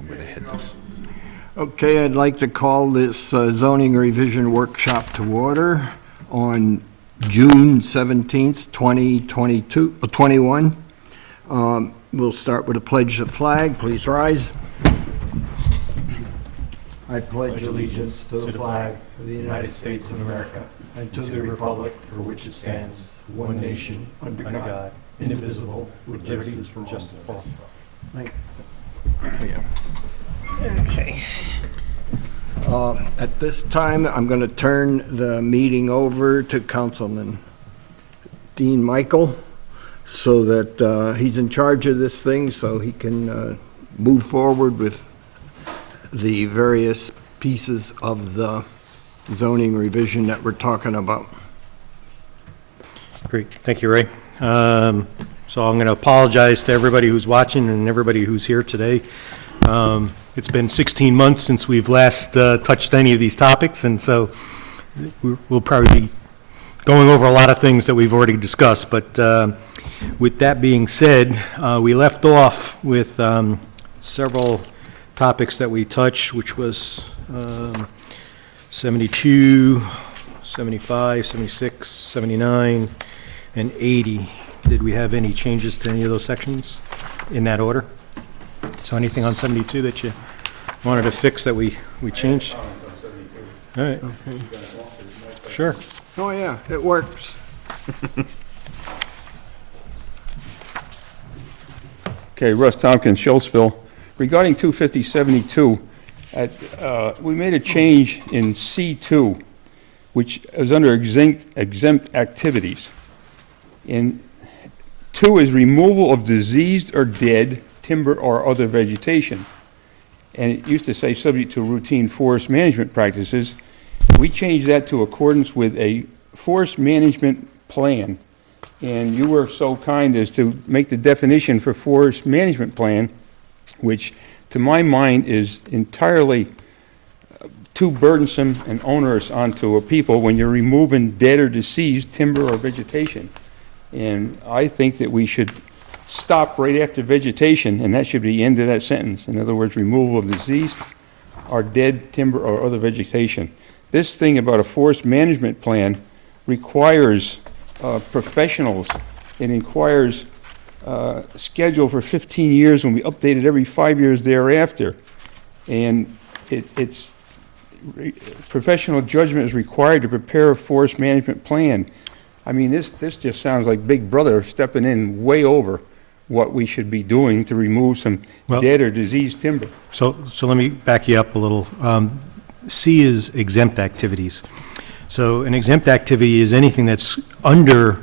I'm going to head this. Okay, I'd like to call this zoning revision workshop to order on June 17th, 2021. We'll start with a pledge to the flag. Please rise. I pledge allegiance to the flag of the United States of America and to the republic for which it stands, one nation, under God, indivisible, with liberty and justice for all. Thank you. Okay. At this time, I'm going to turn the meeting over to Councilman Dean Michael so that he's in charge of this thing so he can move forward with the various pieces of the zoning revision that we're talking about. Great. Thank you, Ray. So I'm going to apologize to everybody who's watching and everybody who's here today. It's been 16 months since we've last touched any of these topics, and so we'll probably be going over a lot of things that we've already discussed. But with that being said, we left off with several topics that we touched, which was 72, 75, 76, 79, and 80. Did we have any changes to any of those sections in that order? So anything on 72 that you wanted to fix that we changed? All right. Okay. Sure. Oh, yeah, it works. Okay, Russ Tompkins, Schultzville. Regarding 25072, we made a change in C2, which is under exempt activities. And 2 is removal of diseased or dead timber or other vegetation. And it used to say subject to routine forest management practices. We changed that to accordance with a forest management plan. And you were so kind as to make the definition for forest management plan, which to my mind is entirely too burdensome and onerous onto people when you're removing dead or deceased timber or vegetation. And I think that we should stop right after vegetation, and that should be the end of that sentence. In other words, removal of diseased or dead timber or other vegetation. This thing about a forest management plan requires professionals. It requires schedule for 15 years when we update it every 5 years thereafter. And it's professional judgment is required to prepare a forest management plan. I mean, this just sounds like Big Brother stepping in way over what we should be doing to remove some dead or diseased timber. So let me back you up a little. C is exempt activities. So an exempt activity is anything that's under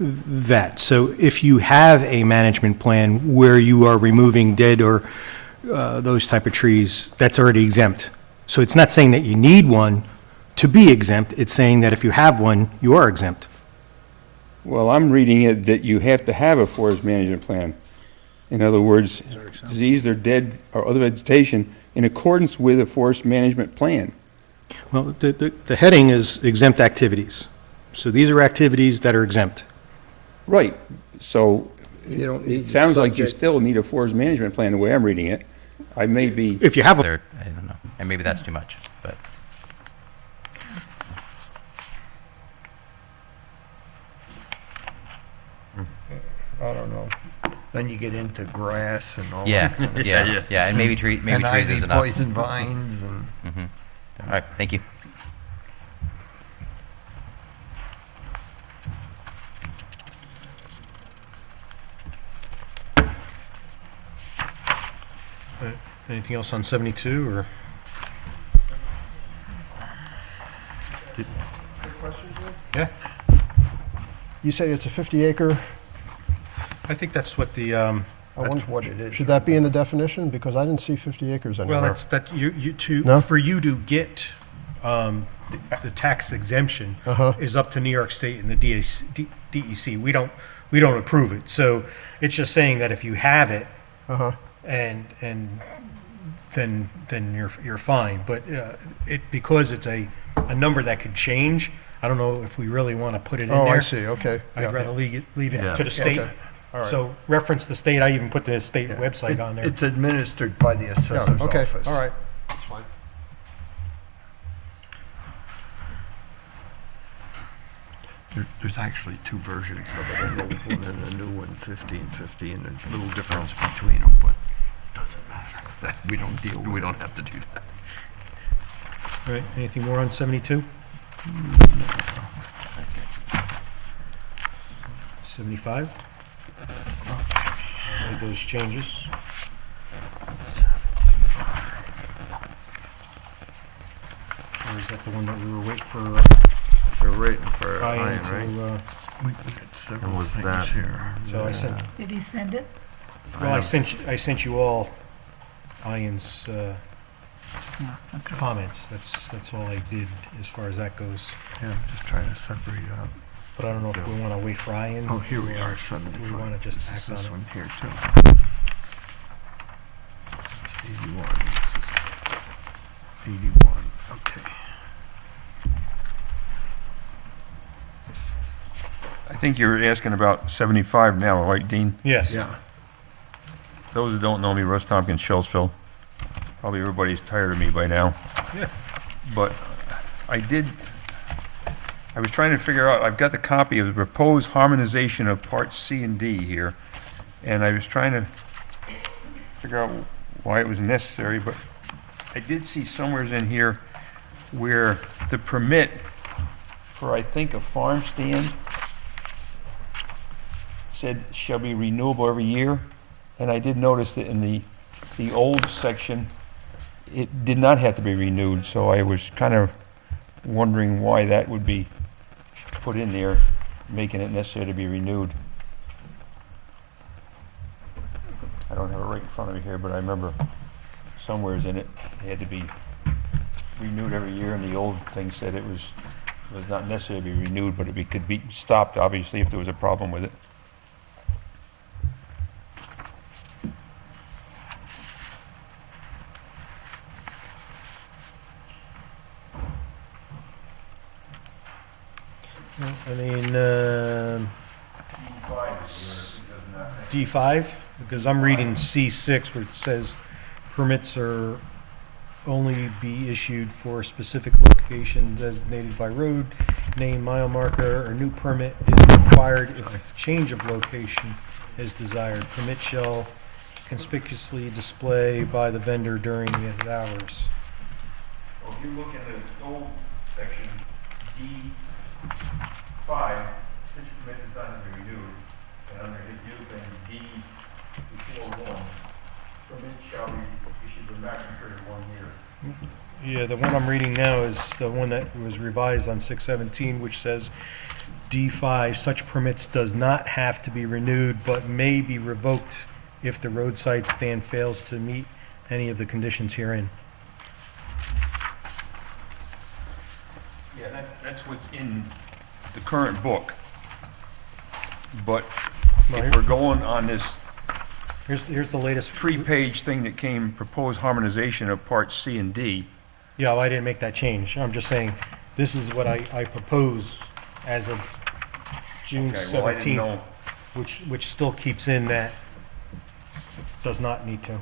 that. So if you have a management plan where you are removing dead or those type of trees, that's already exempt. So it's not saying that you need one to be exempt. It's saying that if you have one, you are exempt. Well, I'm reading it that you have to have a forest management plan. In other words, diseased or dead or other vegetation in accordance with a forest management plan. Well, the heading is exempt activities. So these are activities that are exempt. Right. So You don't need it sounds like you still need a forest management plan the way I'm reading it. I may be... If you have a... I don't know, and maybe that's too much, but. I don't know. Then you get into grass and all Yeah, that kind of yeah, and maybe trees and is ivy, enough. poison vines and... All right, thank you. Anything else on 72 or? Yeah, You say it's a 50-acre, I think that's what the, I That's wonder, what it is. should that be in the definition? Because I didn't see 50 acres anywhere. well, that's, that you to, No? for you to get the tax exemption is up to New York State and the DEC. We don't approve it. So it's just saying that if you have it, and then you're fine. But because it's a number that could change, I don't know if we really want to put it in there. Oh, I see, okay. I'd Yeah. rather leave it to the state. Okay. all right. So reference the state, I even put the state website on there. It's administered by the Yeah, assessor's okay, office. all right, that's fine. There's actually two versions of it, an old one and a new one, 1550, and there's a little difference between them, but it doesn't matter. We don't deal with it. We don't have to do that. All right, anything more on 72? 75? I made those changes. Or is that the one that we were waiting for We're waiting for Ryan Ryan, right? to, We had several was things that- here. so I sent, Did he send it? well, I sent you all Ian's No. Okay. comments. That's all I did as far as that goes. Yeah, I'm just trying to separate out. But I don't know if we want to wait for Ian. Oh, here we or are, if 75. We want to just This is act on this it. one here, too. It's 81. This is 81, okay. I think you're asking about 75 now, right, Dean? Yes. Yeah. Those that don't know me, Russ Tompkins, Shellsville. Probably everybody's tired of me by now. Yeah. But I was trying to figure out, I've got the copy of the proposed harmonization of parts C and D here, and I was trying to figure out why it was necessary, but I did see somewheres in here where the permit for, I think, a farm stand said shall be renewable every year, and I did notice that in the old section, it did not have to be renewed, so I was kind of wondering why that would be put in there, making it necessary to be renewed. I don't have it right in front of me here, but I remember somewheres in it, it had to be renewed every year, and the old thing said it was not necessary to be renewed, but it could be stopped, obviously, if there was a problem with it. I mean, D5, because I'm reading C6 where it says permits are only be issued for a specific location designated by road name, mile marker, or new permit is required if change of location is desired. Permit shall conspicuously display by the vendor during his hours. Well, if you look in the old section, D5, such permit is not to be renewed, and under his new thing, D before 1, permit shall be issued for maximum period of 1 year. Yeah, the one I'm reading now is the one that was revised on 617, which says D5, such permits does not have to be renewed, but may be revoked if the roadside stand fails to meet any of the conditions herein. Yeah, that's what's in the current book. But Well, if we're going on this Here's the latest. 3-page thing that came, proposed harmonization of parts C and D, Yeah, well, I didn't make that change. I'm just saying, this is what I propose as of June okay, well, I didn't 17th, know. which still keeps in that does not need to.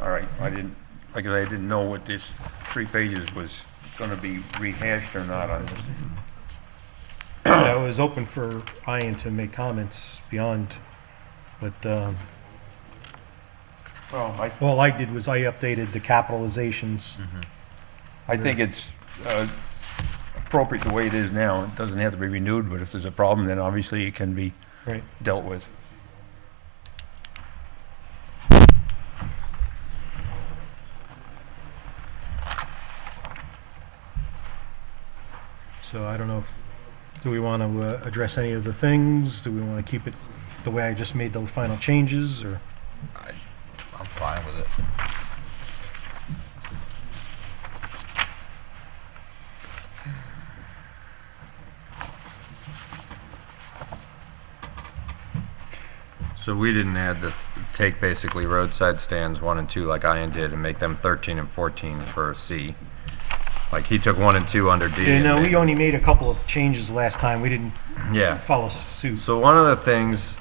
All right, I didn't know what this 3 pages was gonna be rehashed or not on this. I was open for Ian to make comments beyond, but, Well, all I did was I updated the capitalizations. I think it's appropriate the way it is now. It doesn't have to be renewed, but if there's a problem, then obviously it can be Right. dealt with. So I don't know do we want to address any of the things? Do we want to keep it the way I just made the final changes, or? I'm fine with it. So we didn't add take basically roadside stands 1 and 2 like Ian did and make them 13 and 14 for C. Like he took 1 and 2 under D. Yeah, and no, made- we only made a couple of changes last time. We didn't Yeah. follow suit. So one of the things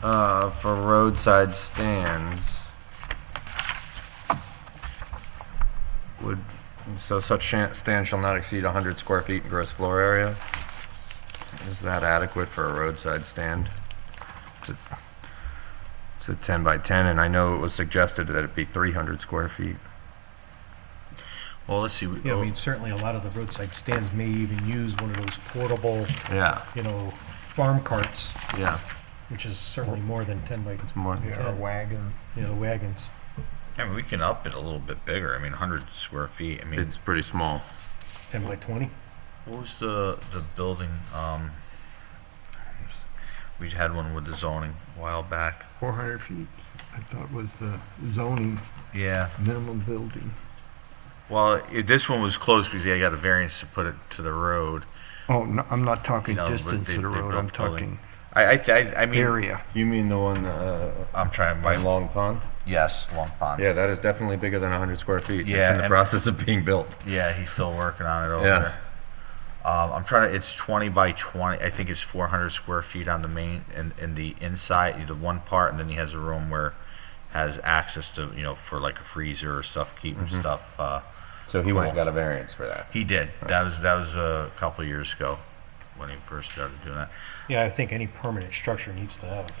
For roadside stands, such stand shall not exceed 100 square feet in gross floor area. Is that adequate for a roadside stand? It's a 10 by 10, and I know it was suggested that it be 300 square feet. Well, let's see. Yeah, I mean, certainly a lot of the roadside stands may even use one of those portable, Yeah, farm carts, yeah. which is certainly more than 10 by It's more. Yeah, a wagon. the wagons. I mean, we can up it a little bit bigger. I mean, 100 square feet. I mean, It's pretty small. 10 by 20? what was the building? We had one with the zoning a while back. 400 feet, I thought was the zoning Yeah. minimum building. Well, this one was close because they got a variance to put it to the road. Oh, no, I'm not talking But distance they- to the they road, built I'm the building. talking I mean, area. You mean the one I'm trying by by Long Pond? yes, Long Pond. Yeah, that is definitely bigger than 100 square feet. It's Yeah, in the and- process of being built. Yeah, he's still working on it over Yeah. there. I'm trying to. It's 20 by 20. I think it's 400 square feet on the main in the inside, the one part, and then he has a room where has access to for like a freezer or stuff, keeping stuff. So he went and Cool. got a variance for that. He did. That was a couple of years ago when he first started doing that. Yeah, I think any permanent structure needs to have.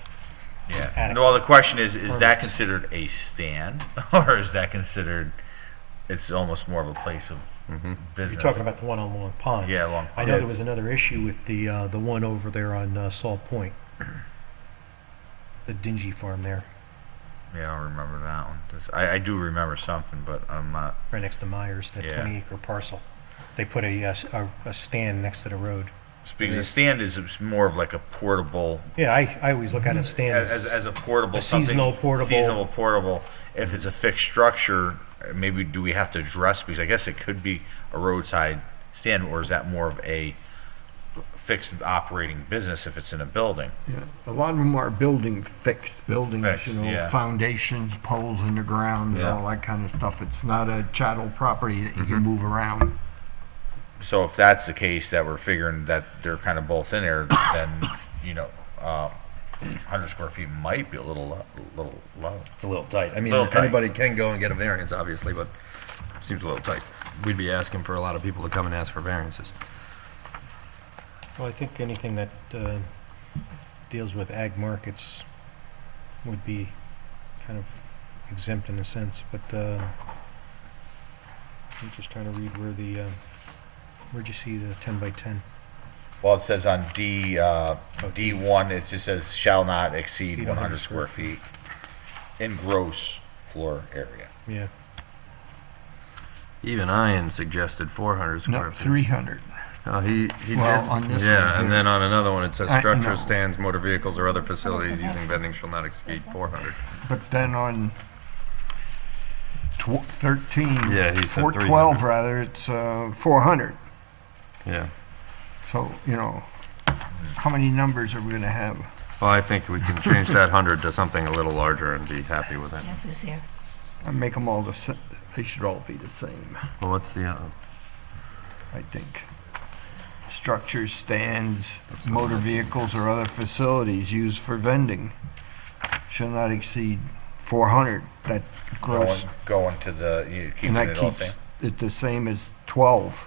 Yeah. Adequate Well, the question is that permits. considered a stand, or is that considered? It's almost more of a place of business. You're talking about the one on Long Pond. Yeah, Long I Pond. know there was another issue with the one over there on Salt Point. The dingy farm there, Yeah, I don't remember that one. I do remember something, but I'm not. right next to Myers, that Yeah. 20-acre parcel. They put a stand next to the road. Because a stand is more of like a portable, Yeah, I always look at a stand as a portable, a something. seasonal portable. Seasonal portable. If it's a fixed structure, maybe do we have to address, because I guess it could be a roadside stand, or is that more of a fixed operating business if it's in a building? Yeah, a lot of them are fixed buildings, Fixed, yeah. foundations, poles in the ground, and Yeah. all that kind of stuff. It's not a chattel property that you can move around. So if that's the case, that we're figuring that they're kind of both in there, then, 100 square feet might be a little low. It's a little tight. I mean, Little tight. anybody can go and get a variance, obviously, but it seems a little tight. We'd be asking for a lot of people to come and ask for variances. Well, I think anything that deals with ag markets would be kind of exempt in a sense, but I'm just trying to read where'd you see the 10 by 10? Well, it says on D1, it just says shall not exceed 100 square feet in gross floor area. Yeah. Even Ian suggested 400 square No, feet. 300. Oh, he Well, did. on this Yeah, one and here. then on another one, it says No. structures, stands, motor vehicles, or other facilities using vending shall not exceed 400. But then on 13, Yeah, he said 412 300. rather, it's 400. Yeah. So, how many numbers are we going to have? Well, I think we can change that 100 to something a little larger and be happy with it. Jeff is here. And make them all the same. They should all be the same, Well, what's the, I think. Structures, stands, motor vehicles, or other facilities used for vending shall not exceed 400. That gross, Going to the, keeping and that it all keeps same. it the same as 12.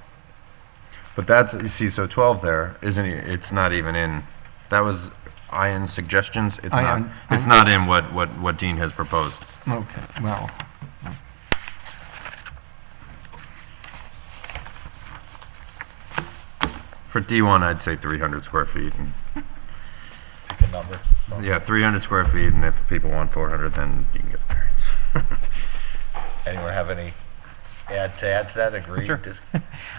but that's, you see, so 12 there, isn't it? It's not even in, that was Ian's suggestions. It's not, Ian- it's not in what Dean has proposed. Okay, well, For D1, I'd say 300 square feet. And Pick a number. yeah, 300 square feet, and if people want 400, then you can get the variance. Anyone have any add to that? Agree? Sure. Dis-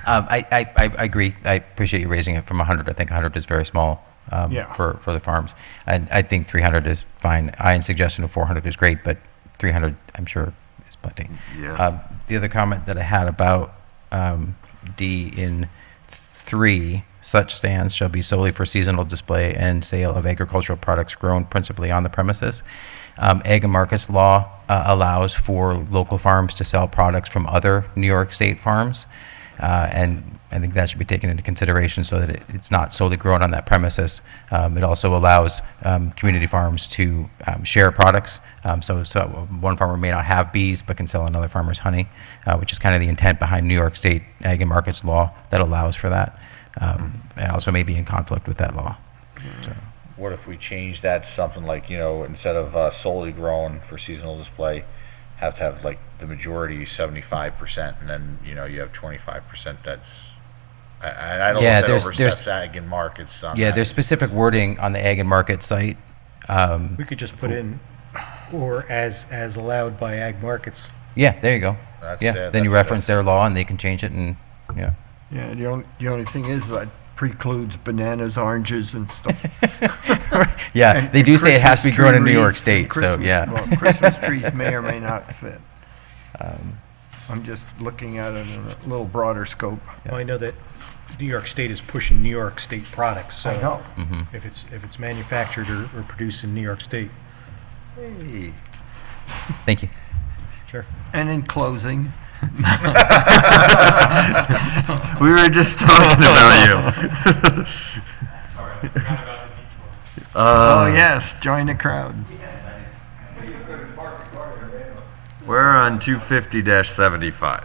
I agree. I appreciate you raising it from 100. I think 100 is very small Yeah. for the farms. And I think 300 is fine. Ian's suggestion of 400 is great, but 300, I'm sure, is plenty. Yeah. The other comment that I had about D in 3, such stands shall be solely for seasonal display and sale of agricultural products grown principally on the premises. Ag and Markets law allows for local farms to sell products from other New York State farms, and I think that should be taken into consideration so that it's not solely grown on that premises. It also allows community farms to share products. So one farmer may not have bees but can sell another farmer's honey, which is kind of the intent behind New York State Ag and Markets law that allows for that. And also may be in conflict with that law. So. What if we change that to something like, instead of solely grown for seasonal display, have to have like the majority 75%, and then, you have 25% that's, I don't know Yeah, if that there's- oversteps Ag and Markets on Yeah, that. there's specific wording on the Ag and Market site. We could just put in, or as allowed by ag markets. Yeah, there you go. That's Yeah, it, then you that's reference their law and they can change it and, yeah. Yeah, the only thing is that precludes bananas, oranges, and stuff. Yeah, And- they do and say it has to be Christmas grown in tree New York wreaths and State, so, Christmas- yeah. Well, Christmas trees may or may not fit. I'm just looking at it in a little broader scope. Well, I know that New York State is pushing New York State products, so. I know. If it's manufactured or produced in New York State. Thank you. Sure. And in closing, We were just talking about you. oh yes, join the crowd. We're on 250-75.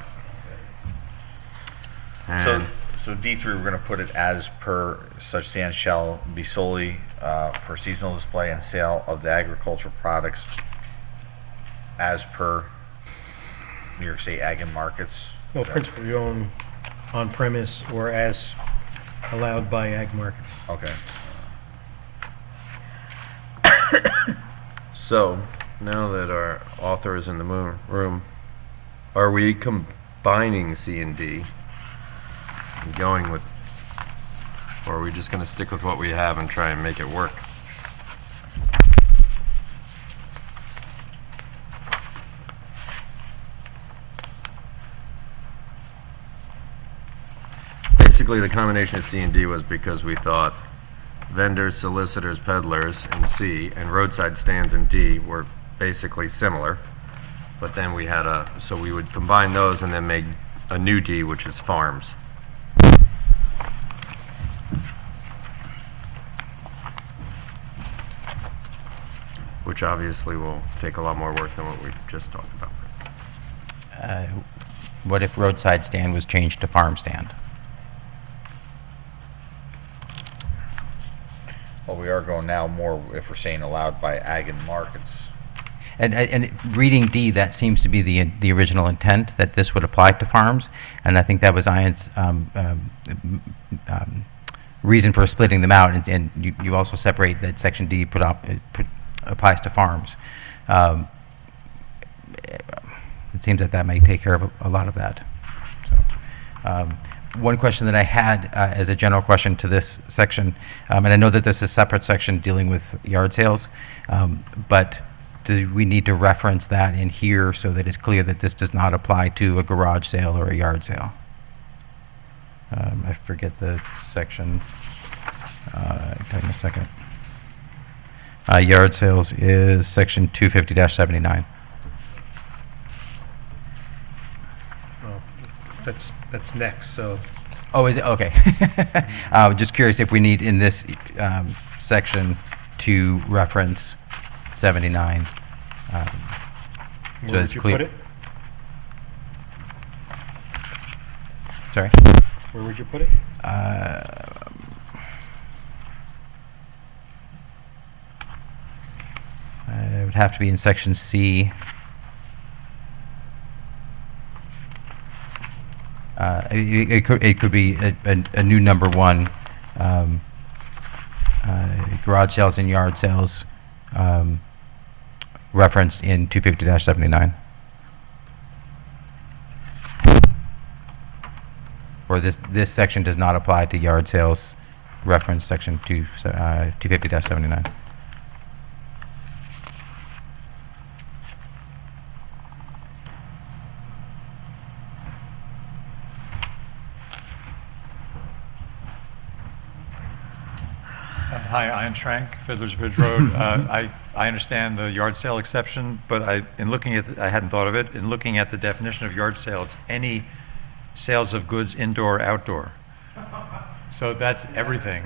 And So D3, we're gonna put it as per such stands shall be solely for seasonal display and sale of the agricultural products as per New York State Ag and Markets. Well, principally owned on premise or as allowed by ag markets. Okay. so, now that our author is in the room, are we combining C and D? And going with, or are we just going to stick with what we have and try and make it work? Basically, the combination of C and D was because we thought vendors, solicitors, peddlers in C and roadside stands in D were basically similar. But then we had so we would combine those and then make a new D, which is farms. Which obviously will take a lot more work than what we just talked about. What if roadside stand was changed to farm stand? Well, we are going now more, if we're saying allowed by Ag and Markets. And reading D, that seems to be the original intent, that this would apply to farms, and I think that was Ian's reason for splitting them out, and you also separate that section D applies to farms. It seems that may take care of a lot of that. So, one question that I had as a general question to this section, and I know that there's a separate section dealing with yard sales, but do we need to reference that in here so that it's clear that this does not apply to a garage sale or a yard sale? I forget the section. I'll tell you in a second. Yard sales is section 250-79. Well, that's next, so. Oh, is it? Okay. Just curious if we need in this section to reference 79. So Where it's would you clear. put it? Sorry? Where would you put it? It would have to be in section C. It could be a new number one, garage sales and yard sales referenced in 250-79. Or this section does not apply to yard sales, reference section 250-79. Hi, Ian Schrank, Fiddler's Bridge Road. I understand the yard sale exception, but in looking at, I hadn't thought of it, in looking at the definition of yard sale, it's any sales of goods indoor, outdoor. So that's everything.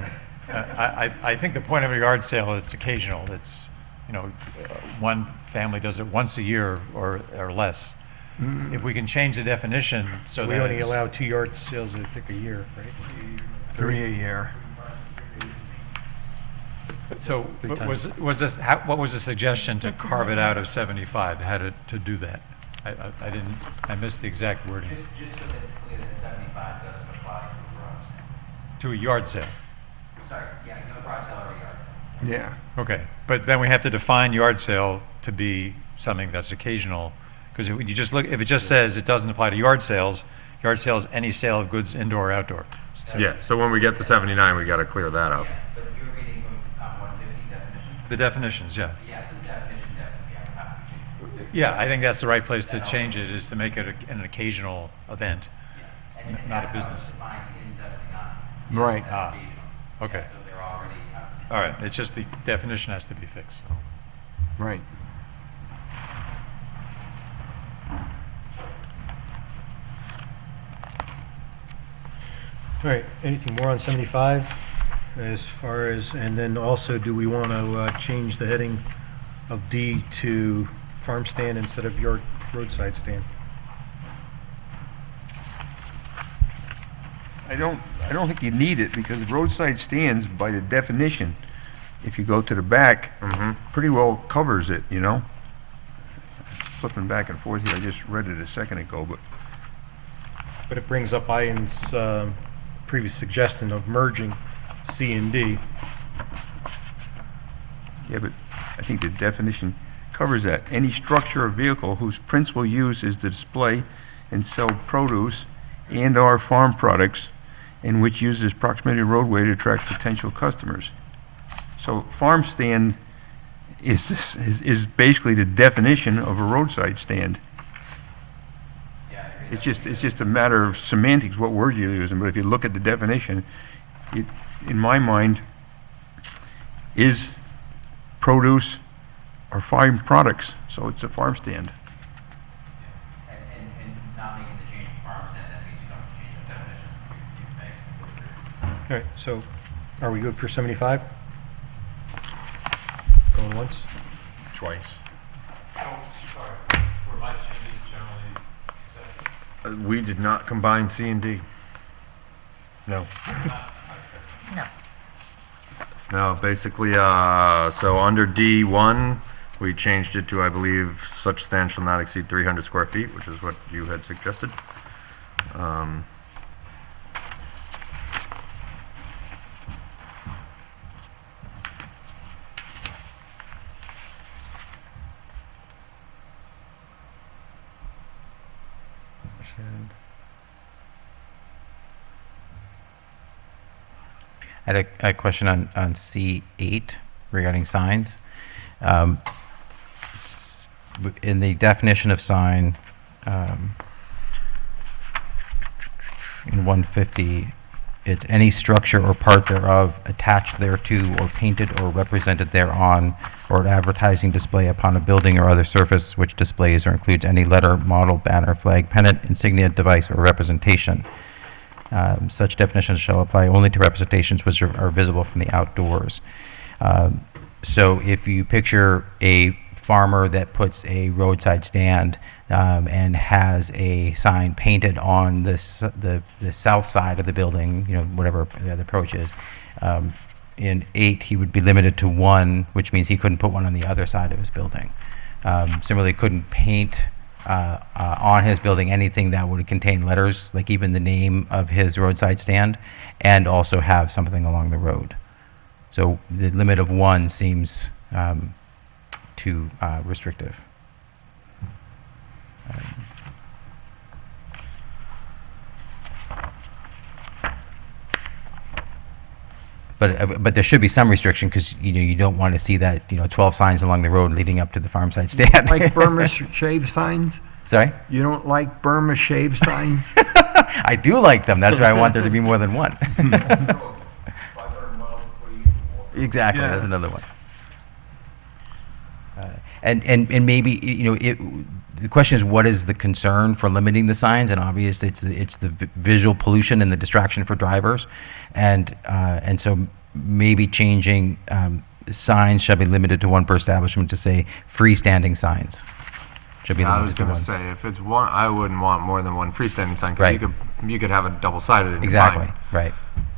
I think the point of a yard sale, it's occasional. It's, one family does it once a year or less. If we can change the definition so We that only it's allow 2 yard sales, I think, a year, right? 3 a year. So Big time. was this, what was the suggestion to carve it out of 75, how to do that? I missed the exact wording. Just so that it's clear that 75 doesn't apply to a garage sale. To a yard sale. Sorry, yeah, no garage sale or a yard sale. Yeah. Okay, but then we have to define yard sale to be something that's occasional, because if you just look, if it just says it doesn't apply to yard sales is any sale of goods indoor or outdoor. Yeah, so when we get to 79, we got to clear that up. Yeah, but you're reading from 150 definitions? The definitions, yeah. Yeah, so the definition definitely have to be changed. Yeah, I think that's the right place to change it, is to make it an occasional event. And Not a that's how it's business. defined in 79. Right. As Ah, occasional. okay. Yeah, so they're already outside. All right, it's just the definition has to be fixed. Right. All right, anything more on 75 as far as, and then also, do we want to change the heading of D to farm stand instead of your roadside stand? I don't think you need it, because roadside stands, by the definition, if you go to the back, pretty well covers it, Flipping back and forth here, I just read it a second ago, But it brings up Ian's previous suggestion of merging C and D. yeah, but I think the definition covers that. Any structure or vehicle whose principal use is to display and sell produce and/or farm products, and which uses proximity to roadway to attract potential customers. So farm stand is basically the definition of a roadside stand. It's just a matter of semantics, what word you're using, but if you look at the definition, it, in my mind, is produce or farm products, so it's a farm stand. And not making the change to farm stand, that means you don't change the definition. All right, so are we good for 75? Going once? Twice. We did not combine C and D. No. No. No, basically, so under D1, we changed it to, I believe, such stand shall not exceed 300 square feet, which is what you had suggested. I had a question on C8 regarding signs. In the definition of sign, in 150, it's any structure or part thereof attached thereto or painted or represented thereon, or advertising display upon a building or other surface which displays or includes any letter, model, banner, flag, pennant, insignia, device, or representation. Such definitions shall apply only to representations which are visible from the outdoors. So if you picture a farmer that puts a roadside stand and has a sign painted on the south side of the building, whatever the approach is, in 8 he would be limited to 1, which means he couldn't put one on the other side of his building. Similarly, couldn't paint on his building anything that would contain letters, like even the name of his roadside stand, and also have something along the road. So the limit of 1 seems too restrictive. But there should be some restriction, because you don't want to see that 12 signs along the road leading up to the farm side stand. Like Burma shave signs? Sorry? You don't like Burma shave signs? I do like them. That's why I want there to be more than one. Exactly. That's another one. And maybe the question is, what is the concern for limiting the signs? And obviously, it's the visual pollution and the distraction for drivers, and so maybe changing signs shall be limited to one per establishment to say freestanding signs should be I limited was to gonna one. say, if it's one, I wouldn't want more than one freestanding sign, Right. because you could have a double-sided in Exactly. mine. Right.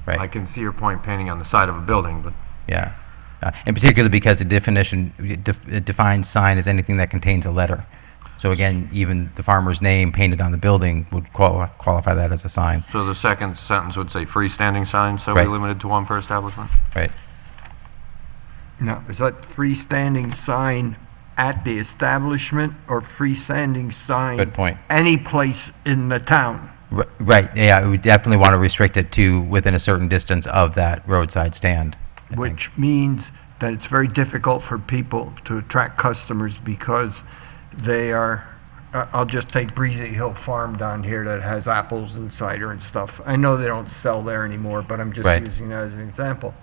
I Right. can see your point painting on the side of a building, but Yeah. In particular, because the definition it defines sign as anything that contains a letter. So again, even the farmer's name painted on the building would qualify that as a sign. so the second sentence would say freestanding sign, so we Right. limited to one per establishment? Right. Now, is that freestanding sign at the establishment or freestanding sign? Good point. Any place in the town? Right, yeah, we definitely want to restrict it to within a certain distance of that roadside stand. I think. Which means that it's very difficult for people to attract customers because they are, I'll just take Breezy Hill Farm down here that has apples and cider and stuff. I know they don't sell there anymore, but I'm just Right. using that as an example.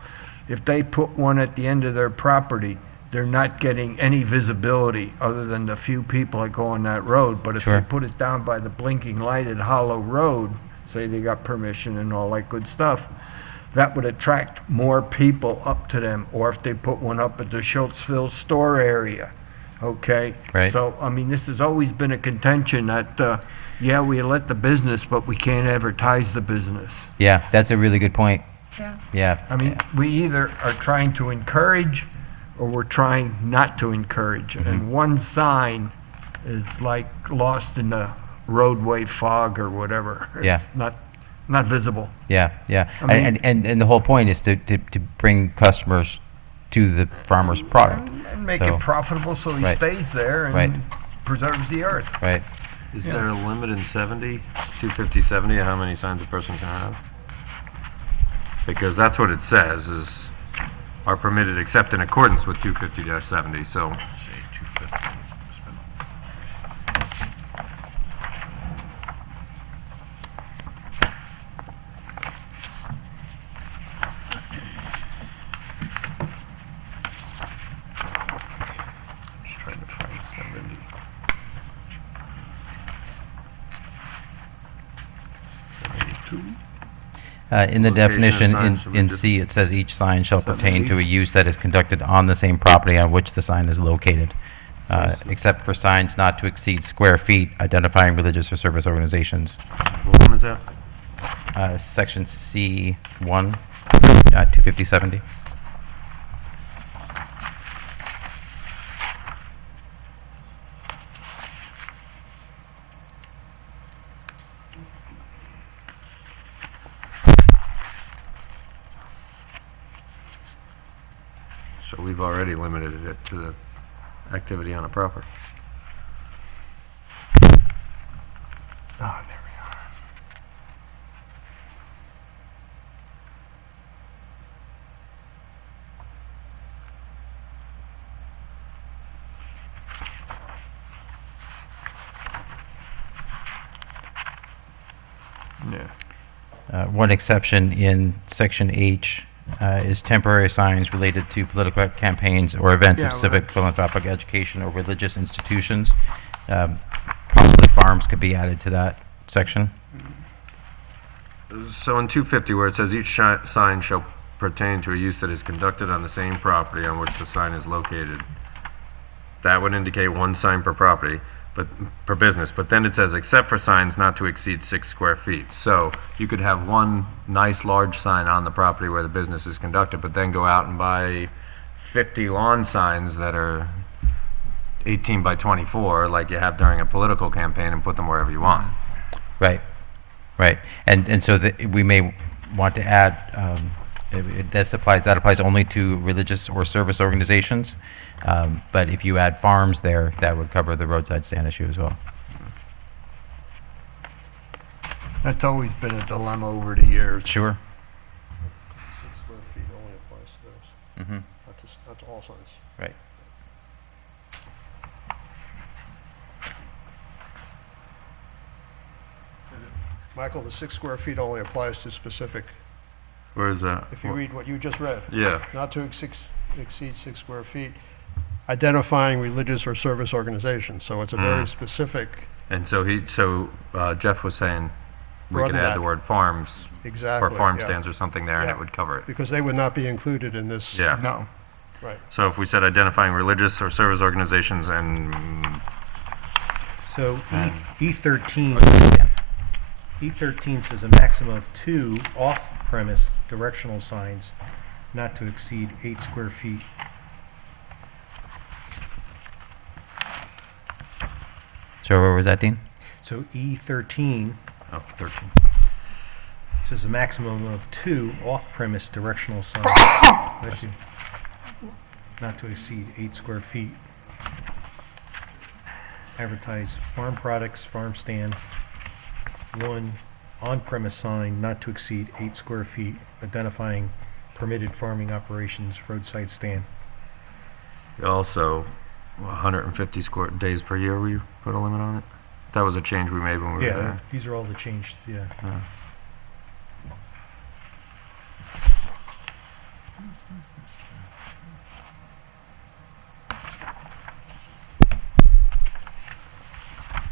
If they put one at the end of their property, they're not getting any visibility other than the few people that go on that road. But if they Sure. put it down by the blinking light at Hollow Road, say they got permission and all that good stuff, that would attract more people up to them. Or if they put one up at the Schultzville store area, okay? Right. So, I mean, this has always been a contention that, yeah, we let the business, but we can't advertise the business. Yeah, that's a really good point. Yeah. Yeah. I mean, we either are trying to encourage or we're trying not to encourage. And one sign is like lost in the roadway fog or whatever. Yeah. It's not visible. Yeah, yeah. I mean- And the whole point is to bring customers to the farmer's product. And make So- it profitable so he Right. stays there Right. and preserves the earth. Right. Is there a limit in 70, 250, 70, of how many signs a person can have? Because that's what it says, is are permitted except in accordance with 250-70, so. Say 250. Just trying to find 70. In the Location of definition, signs shall be in dis- C, it says each sign shall pertain to a 70. use that is conducted on the same property on which the sign is located, except for signs not to exceed square feet identifying religious or service organizations. What one is that? Section C1, 25070. So we've already limited it to the activity on a property. Ah, there we are. Yeah. One exception in section H is temporary signs related to political campaigns or events Yeah, of well, civic, that's- philanthropic, education, or religious institutions. Possibly farms could be added to that section. So in 250, where it says each sign shall pertain to a use that is conducted on the same property on which the sign is located, that would indicate one sign per property, but per business. But then it says, except for signs not to exceed 6 square feet. So you could have one nice large sign on the property where the business is conducted, but then go out and buy 50 lawn signs that are 18 by 24, like you have during a political campaign, and put them wherever you want. Right, right. And so we may want to add, that applies only to religious or service organizations. But if you add farms there, that would cover the roadside stand issue as well. That's always been a dilemma over the years. Sure. 6 square feet only applies to those. Mm-hmm. That's all signs. Right. Michael, the 6 square feet only applies to specific, Where is that? if you read what you just read, Yeah. not to exceed 6 square feet. identifying religious or service organizations. So it's a very specific, And so Jeff was saying we could Broaden add that. the word farms exactly. or farm yeah. stands or something there, and Yeah. it would cover it. Because they would not be included in this. Yeah. No. Right. So if we said identifying religious or service organizations and So E13, Stands. E13 says a maximum of 2 off-premise directional signs not to exceed 8 square feet. So where was that, Dean? So E13 oh, 13. says a maximum of 2 off-premise directional signs not to exceed 8 square feet. Advertise farm products, farm stand. 1 on-premise sign not to exceed 8 square feet, identifying permitted farming operations, roadside stand. Also, 150 square days per year, we put a limit on it? That was a change we made when we were Yeah, there. these are all the changed, yeah.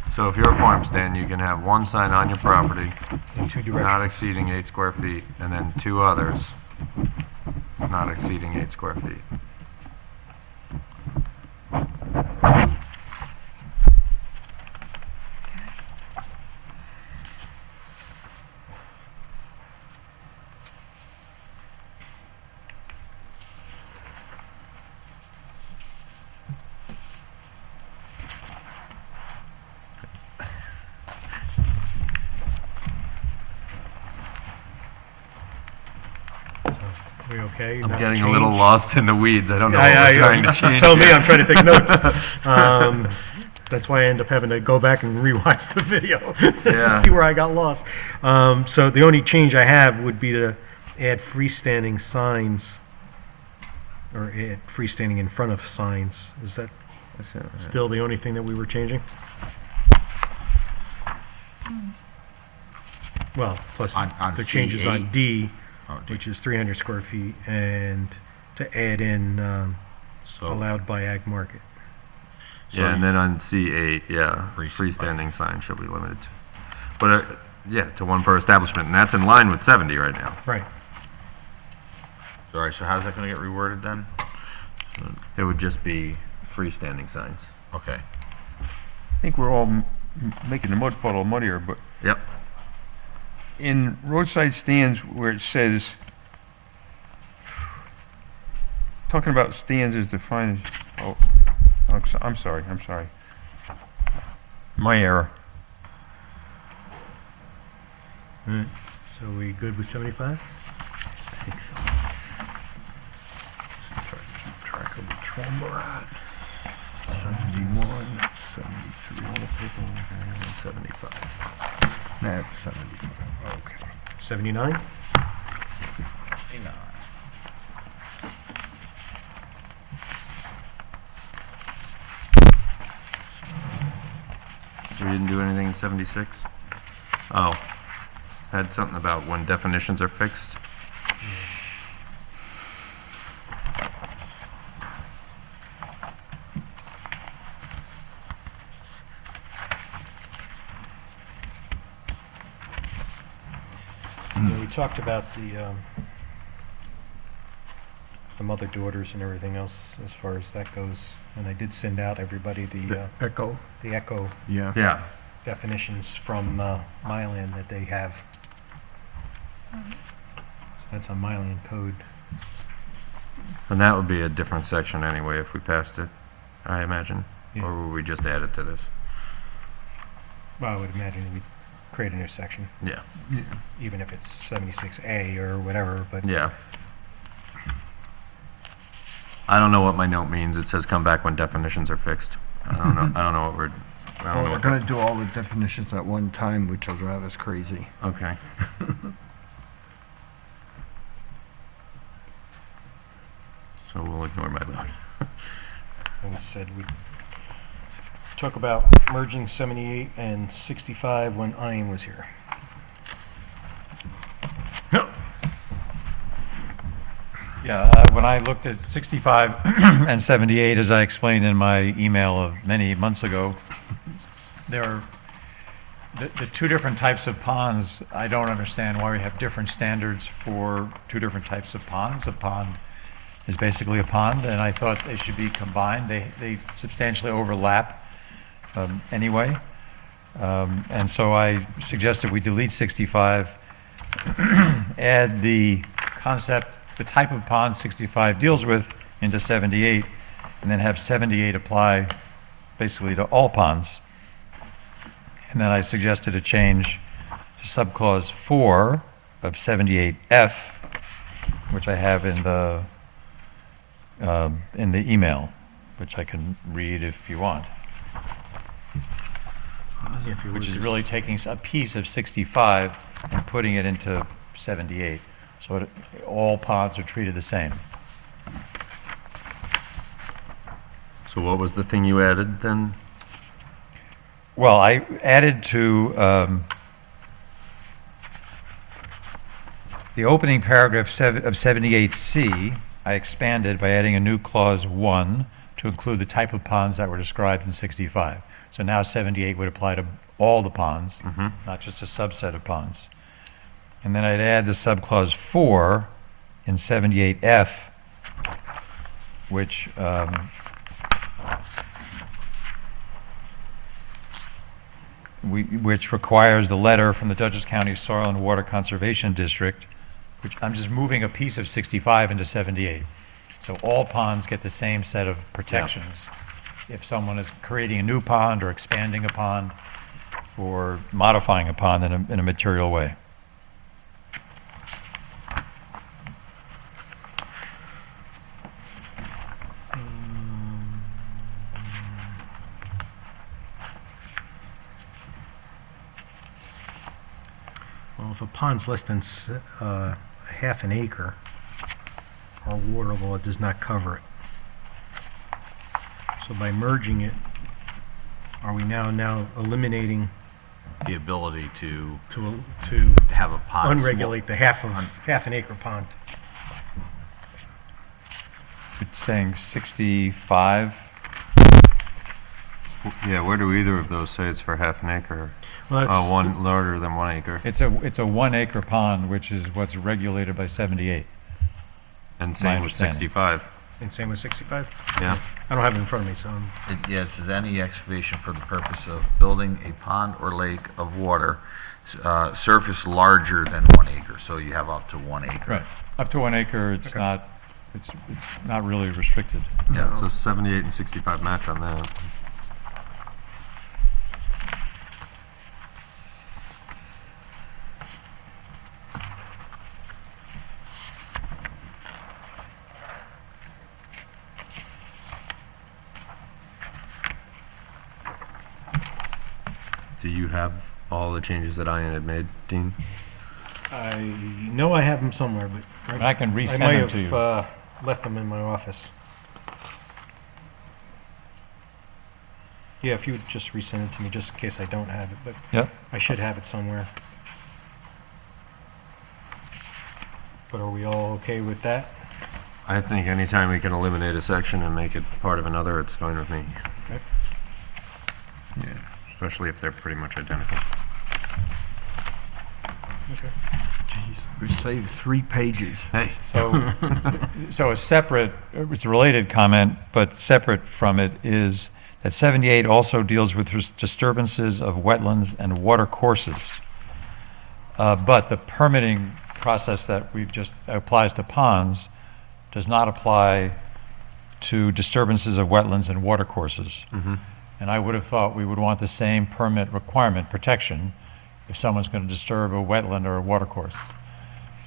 So if you're a farm stand, you can have 1 sign on your property, In 2 not directions. exceeding 8 square feet, and then 2 others, not exceeding 8 square feet. We okay? I'm Not getting a little change? lost in the weeds. I don't know what Yeah, we're yeah, trying yeah. to change Tell me, here. I'm trying to take notes. That's why I end up having to go back and rewatch the video to Yeah. see where I got lost. So the only change I have would be to add freestanding signs, or add freestanding in front of signs. Is that still the only thing that we were changing? Well, plus On the changes on C8? D, Oh, D. which is 300 square feet, and to add in So, allowed by ag market. so Yeah, and then on C8, yeah, Free- freestanding signs shall be limited to, but, yeah, to 1 per establishment, and that's in line with 70 right now. Right. all right, so how's that gonna get reworded then? It would just be freestanding signs. Okay. I think we're all making the mud puddle muddier, but Yep. in roadside stands where it says, talking about stands is defined as, oh, I'm sorry. My error. So we good with 75? I think so. Keep track of which one we're at. 71, 73, 75. That's 75. Okay. 79? We didn't do anything in 76? Oh, had something about when definitions are fixed. Yeah, we talked about the mother daughters and everything else as far as that goes. And I did send out everybody the Echo. ECHO Yeah. Yeah, definitions from Mylan that they have. So that's on Mylan code. and that would be a different section anyway if we passed it, I imagine. Yeah. Or would we just add it to this? Well, I would imagine we'd create a new section, Yeah, even if it's 76A or whatever, but yeah. I don't know what my note means. It says come back when definitions are fixed. I don't know, I don't know what we're, I don't Well, know we're what. gonna do all the definitions at one time, which will drive us crazy. Okay. So we'll ignore my vote. and we said we'd talk about merging 78 and 65 when Ian was here. Yeah, when I looked at 65 and 78, as I explained in my email of many months ago, there are the two different types of ponds. I don't understand why we have different standards for two different types of ponds. A pond is basically a pond, and I thought they should be combined. They substantially overlap anyway. And so I suggested we delete 65, add the concept, the type of pond 65 deals with into 78, and then have 78 apply basically to all ponds. And then I suggested a change to subclause 4 of 78F, which I have in the email, which I can read if you want. Which is really taking a piece of 65 and putting it into 78. So all ponds are treated the same. So what was the thing you added then? Well, I added to the opening paragraph of 78C, I expanded by adding a new clause 1 to include the type of ponds that were described in 65. So now 78 would apply to all the ponds, not just a subset of ponds. And then I'd add the subclause 4 in 78F, which which requires the letter from the Dutchess County Soil and Water Conservation District, which I'm just moving a piece of 65 into 78. So all ponds get the same set of protections. If someone is creating a new pond or expanding a pond or modifying a pond in a material way. Well, if a pond's less than half an acre, our water law does not cover it. So by merging it, are we now eliminating The ability to to have a pond. unregulate the half an acre pond? It's saying 65. Yeah, where do either of those say it's for half an acre? Well, that's- One larger than 1 acre. It's a 1 acre pond, which is what's regulated by 78. And same with understanding. 65. And same with 65? Yeah. I don't have it in front of me, so Yeah, it says any excavation for the purpose of building a pond or lake of water, surface larger than 1 acre, so you have up to 1 acre. Right. Up to 1 acre, it's not really restricted. Yeah, So 78 and 65 match on that. Do you have all the changes that Ian had made, Dean? I know I have them somewhere, but And I can I resend might them to you. have left them in my office. Yeah, if you would just resend it to me, just in case I don't have it, but Yep. I should have it somewhere. But are we all okay with that? I think anytime we can eliminate a section and make it part of another, it's fine with me. Okay. Especially if they're pretty much identical. Okay. Jeez, we saved 3 pages. Hey. So a separate, it's a related comment, but separate from it is that 78 also deals with disturbances of wetlands and water courses. But the permitting process that we've just applies to ponds does not apply to disturbances of wetlands and water courses. And I would have thought we would want the same permit requirement protection if someone's going to disturb a wetland or a water course.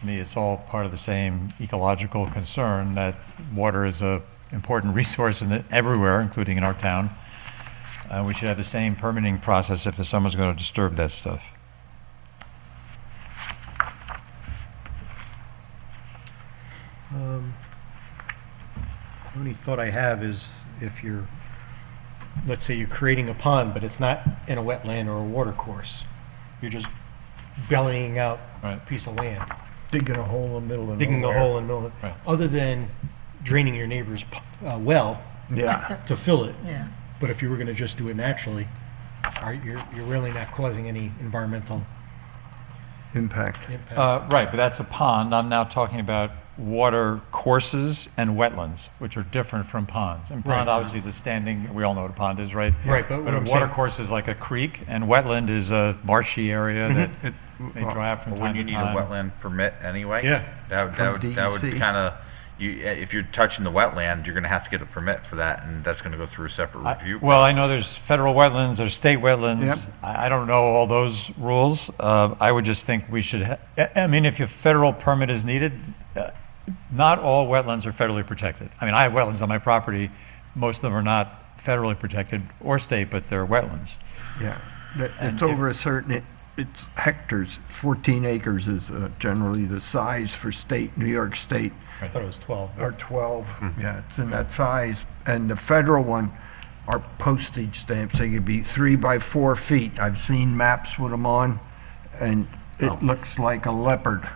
To me, it's all part of the same ecological concern that water is an important resource everywhere, including in our town. We should have the same permitting process if someone's going to disturb that stuff. The only thought I have is if you're, let's say you're creating a pond, but it's not in a wetland or a water course. You're just bellying out Right. a piece of land. Digging a hole in the middle of nowhere. digging a hole in the middle of it, Right. other than draining your neighbor's well Yeah, to fill it. Yeah. But if you were gonna just do it naturally, you're really not causing any environmental impact. impact. Right, but that's a pond. I'm now talking about water courses and wetlands, which are different from ponds. And pond Right. obviously is a standing, we all know what a pond is, right? Right, but what But a I'm water saying- course is like a creek, and wetland is a marshy area that may dry up from Well, time wouldn't to you need a time. wetland permit anyway? Yeah. That From would DEC. kind of, if you're touching the wetland, you're gonna have to get a permit for that, and that's gonna go through a separate review. Well, I know process. there's federal wetlands, there's state Yep. wetlands. I don't know all those rules. I would just think we should, I mean, if a federal permit is needed, not all wetlands are federally protected. I mean, I have wetlands on my property. Most of them are not federally protected or state, but they're wetlands. Yeah, And it's over a certain, it's hectares, 14 acres is generally the size for state, New York State, I thought it was 12. or 12, yeah, it's in that size. And the federal one are postage stamps, they could be 3 by 4 feet. I've seen maps with them on, and it looks like a leopard.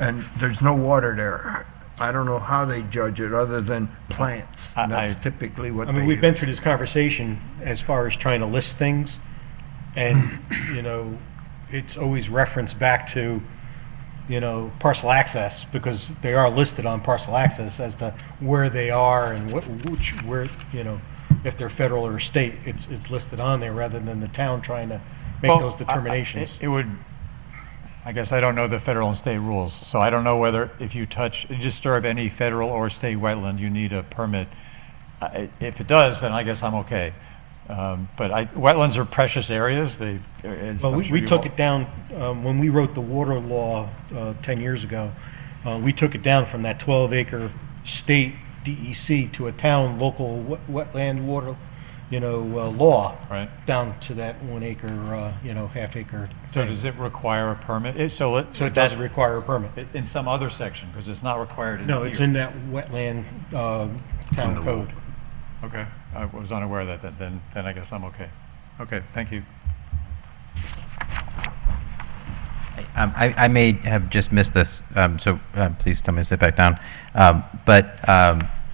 And there's no water there. I don't know how they judge it, other than plants. And that's typically what I they mean, we've use. been through this conversation as far as trying to list things, and, it's always referenced back to, parcel access, because they are listed on parcel access as to where they are and where, if they're federal or state, it's listed on there, rather than the town trying to make Well, those determinations. It would, I guess I don't know the federal and state rules, so I don't know whether if you disturb any federal or state wetland, you need a permit. If it does, then I guess I'm okay. But wetlands are precious areas, as Well, I'm we sure we you took all- it down, when we wrote the water law 10 years ago, we took it down from that 12-acre state DEC to a town local wetland water, law. Right. Down to that 1 acre, half-acre. So does it require a permit? So So it doesn't require a permit. in some other section, because it's not required in No, it's here. in that wetland town code. Okay, I was unaware of that, then I guess I'm okay. Okay, thank you. I may have just missed this, so please tell me to sit back down. But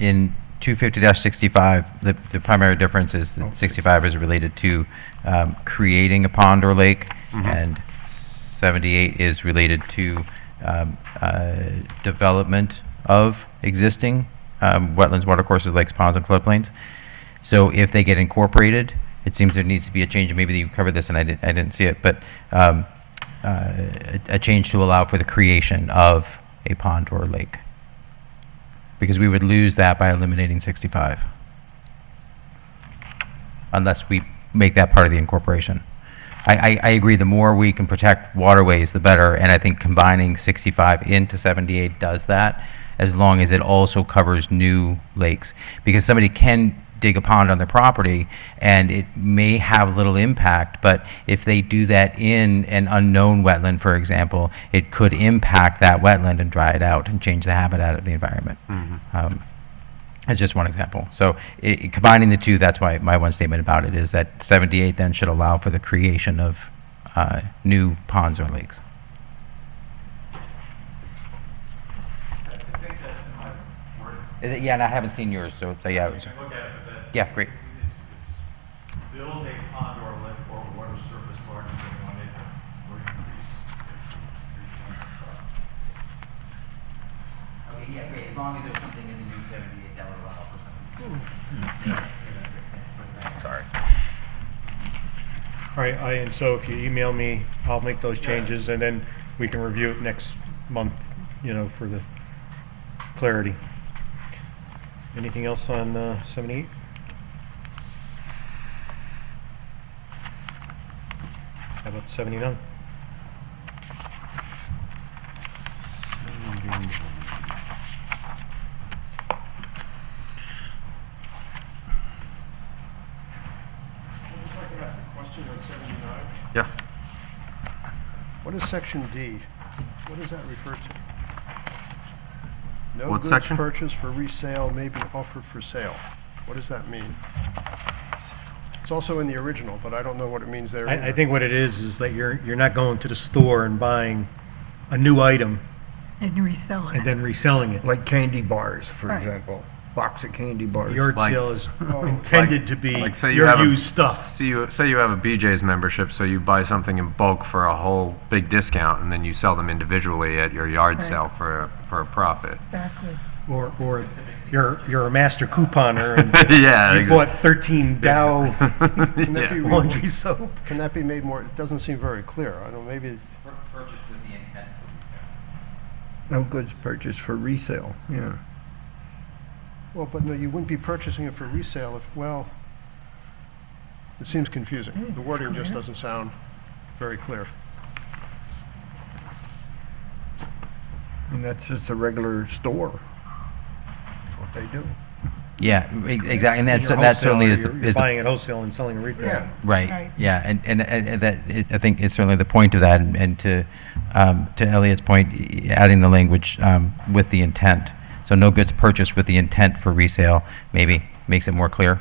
in 250-65, the primary difference is that 65 is related to creating a pond or lake, and 78 is related to development of existing wetlands, watercourses, lakes, ponds, and floodplains. So if they get incorporated, it seems there needs to be a change, and maybe you covered this and I didn't see it, but a change to allow for the creation of a pond or a lake. Because we would lose that by eliminating 65. Unless we make that part of the incorporation. I agree, the more we can protect waterways, the better, and I think combining 65 into 78 does that, as long as it also covers new lakes. Because somebody can dig a pond on their property, and it may have little impact, but if they do that in an unknown wetland, for example, it could impact that wetland and dry it out and change the habitat of the environment. That's just one example. So combining the two, that's my one statement about it, is that 78 then should allow for the creation of new ponds or lakes. Is it? Yeah, and I haven't seen yours, so yeah. Look at it, but that. Yeah, great. It's build a pond or lake or water surface larger than 1 acre, or increase. Okay, yeah, great, as long as there's something in the new 78 that would allow for something. Sorry. All right, and so if you email me, I'll make those changes, and then we can review it next month, for the clarity. Anything else on 78? How about 79? Yeah. What is section D? What does that refer to? No What goods section? purchased for resale may be offered for sale. What does that mean? It's also in the original, but I don't know what it means there I either. think what it is that you're not going to the store and buying a new item And reselling and it. then reselling it. Like candy bars, for Right. example, box of candy bars. Yard Like- sale is intended to be like say you your have a- used stuff. Say you have a BJ's membership, so you buy something in bulk for a whole big discount, and then you sell them individually at your yard Right. sale for a profit. Exactly. Or you're a master couponer and Yeah, you exa- bought 13 Dow Can that be laundry soap. Can that be made more, it doesn't seem very clear. I don't know, maybe, Purchased with the intent for resale. No goods purchased for resale, yeah. well, but no, you wouldn't be purchasing it for resale if, well, it seems confusing. The wording just doesn't sound very clear. And that's just a regular store. That's what they do. Yeah, exactly, and that's, You're that certainly wholesaler, is You're the buying at wholesale and selling at retail. Right, Right. yeah, and that, I think is certainly the point of that, and to Elliot's point, adding the language with the intent. So no goods purchased with the intent for resale, maybe makes it more clear.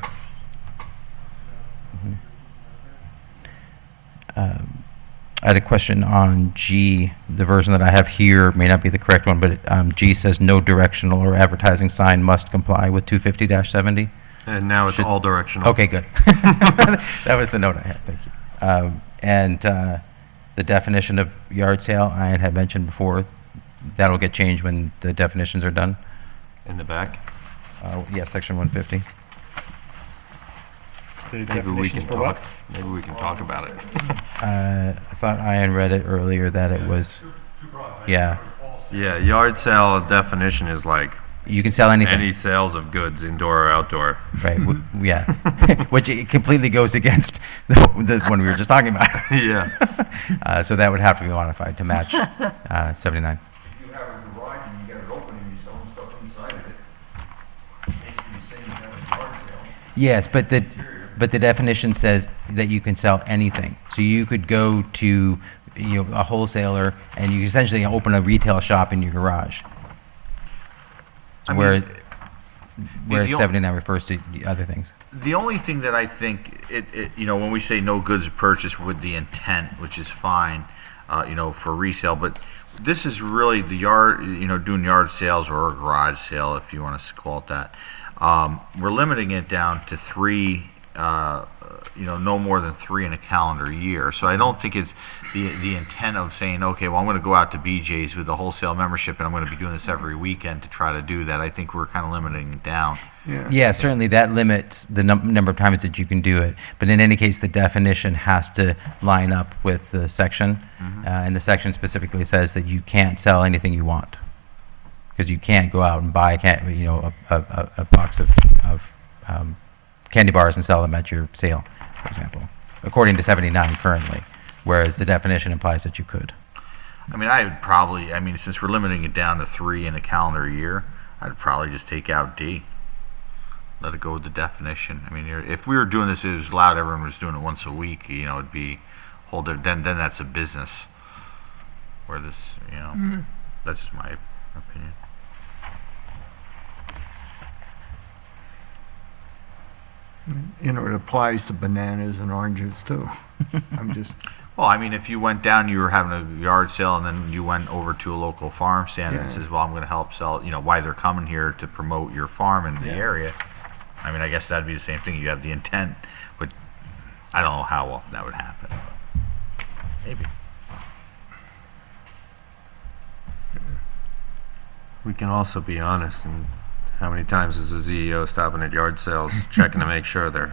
I had a question on G. The version that I have here may not be the correct one, but G says no directional or advertising sign must comply with 250-70. And now it's Should- all directional. Okay, good. That was the note I had, thank you. And the definition of yard sale, I had mentioned before, that'll get changed when the definitions are done. In the back. Yeah, section 150. The Maybe we definitions can for what? talk. Maybe we can talk about it. I thought Ian read it earlier that it was, yeah, Yeah, yard sale definition is like you can sell anything. any sales of goods, indoor or outdoor. Right, yeah. Which it completely goes against the one we were just talking about. Yeah. So that would have to be modified to match 79. You have a garage and you get it open and you're selling stuff inside of it. Basically, you're saying you have a yard sale. Yes, but the definition says that you can sell anything. So you could go to, a wholesaler and you essentially open a retail shop in your garage. I mean, Whereas the 79 refers to other things. The only thing that I think when we say no goods purchased with the intent, which is fine, for resale, but this is really the yard, doing yard sales or a garage sale, if you want to call it that. We're limiting it down to 3, no more than 3 in a calendar year. So I don't think it's the intent of saying, okay, well, I'm going to go out to BJ's with a wholesale membership and I'm going to be doing this every weekend to try to do that. I think we're kind of limiting it down. Yeah, certainly that limits the number of times that you can do it. But in any case, the definition has to line up with the section. And the section specifically says that you can't sell anything you want. Because you can't go out and buy a box of candy bars and sell them at your sale, for example, according to 79 currently, whereas the definition implies that you could. I would probably, since we're limiting it down to 3 in a calendar year, I'd probably just take out D. Let it go with the definition. If we were doing this, it was allowed, everyone was doing it once a week, it'd be whole different, then that's a business. Where this, that's just my opinion. It applies to bananas and oranges too. I'm just, Well, if you went down, you were having a yard sale, and then you went over to a local farm stand and Yeah. says, well, I'm going to help sell, why they're coming here to promote your farm in the area. I guess that'd be the same thing. You have the intent, but I don't know how often that would happen. But maybe. We can also be honest, and how many times is the CEO stopping at yard sales, checking to make sure they're,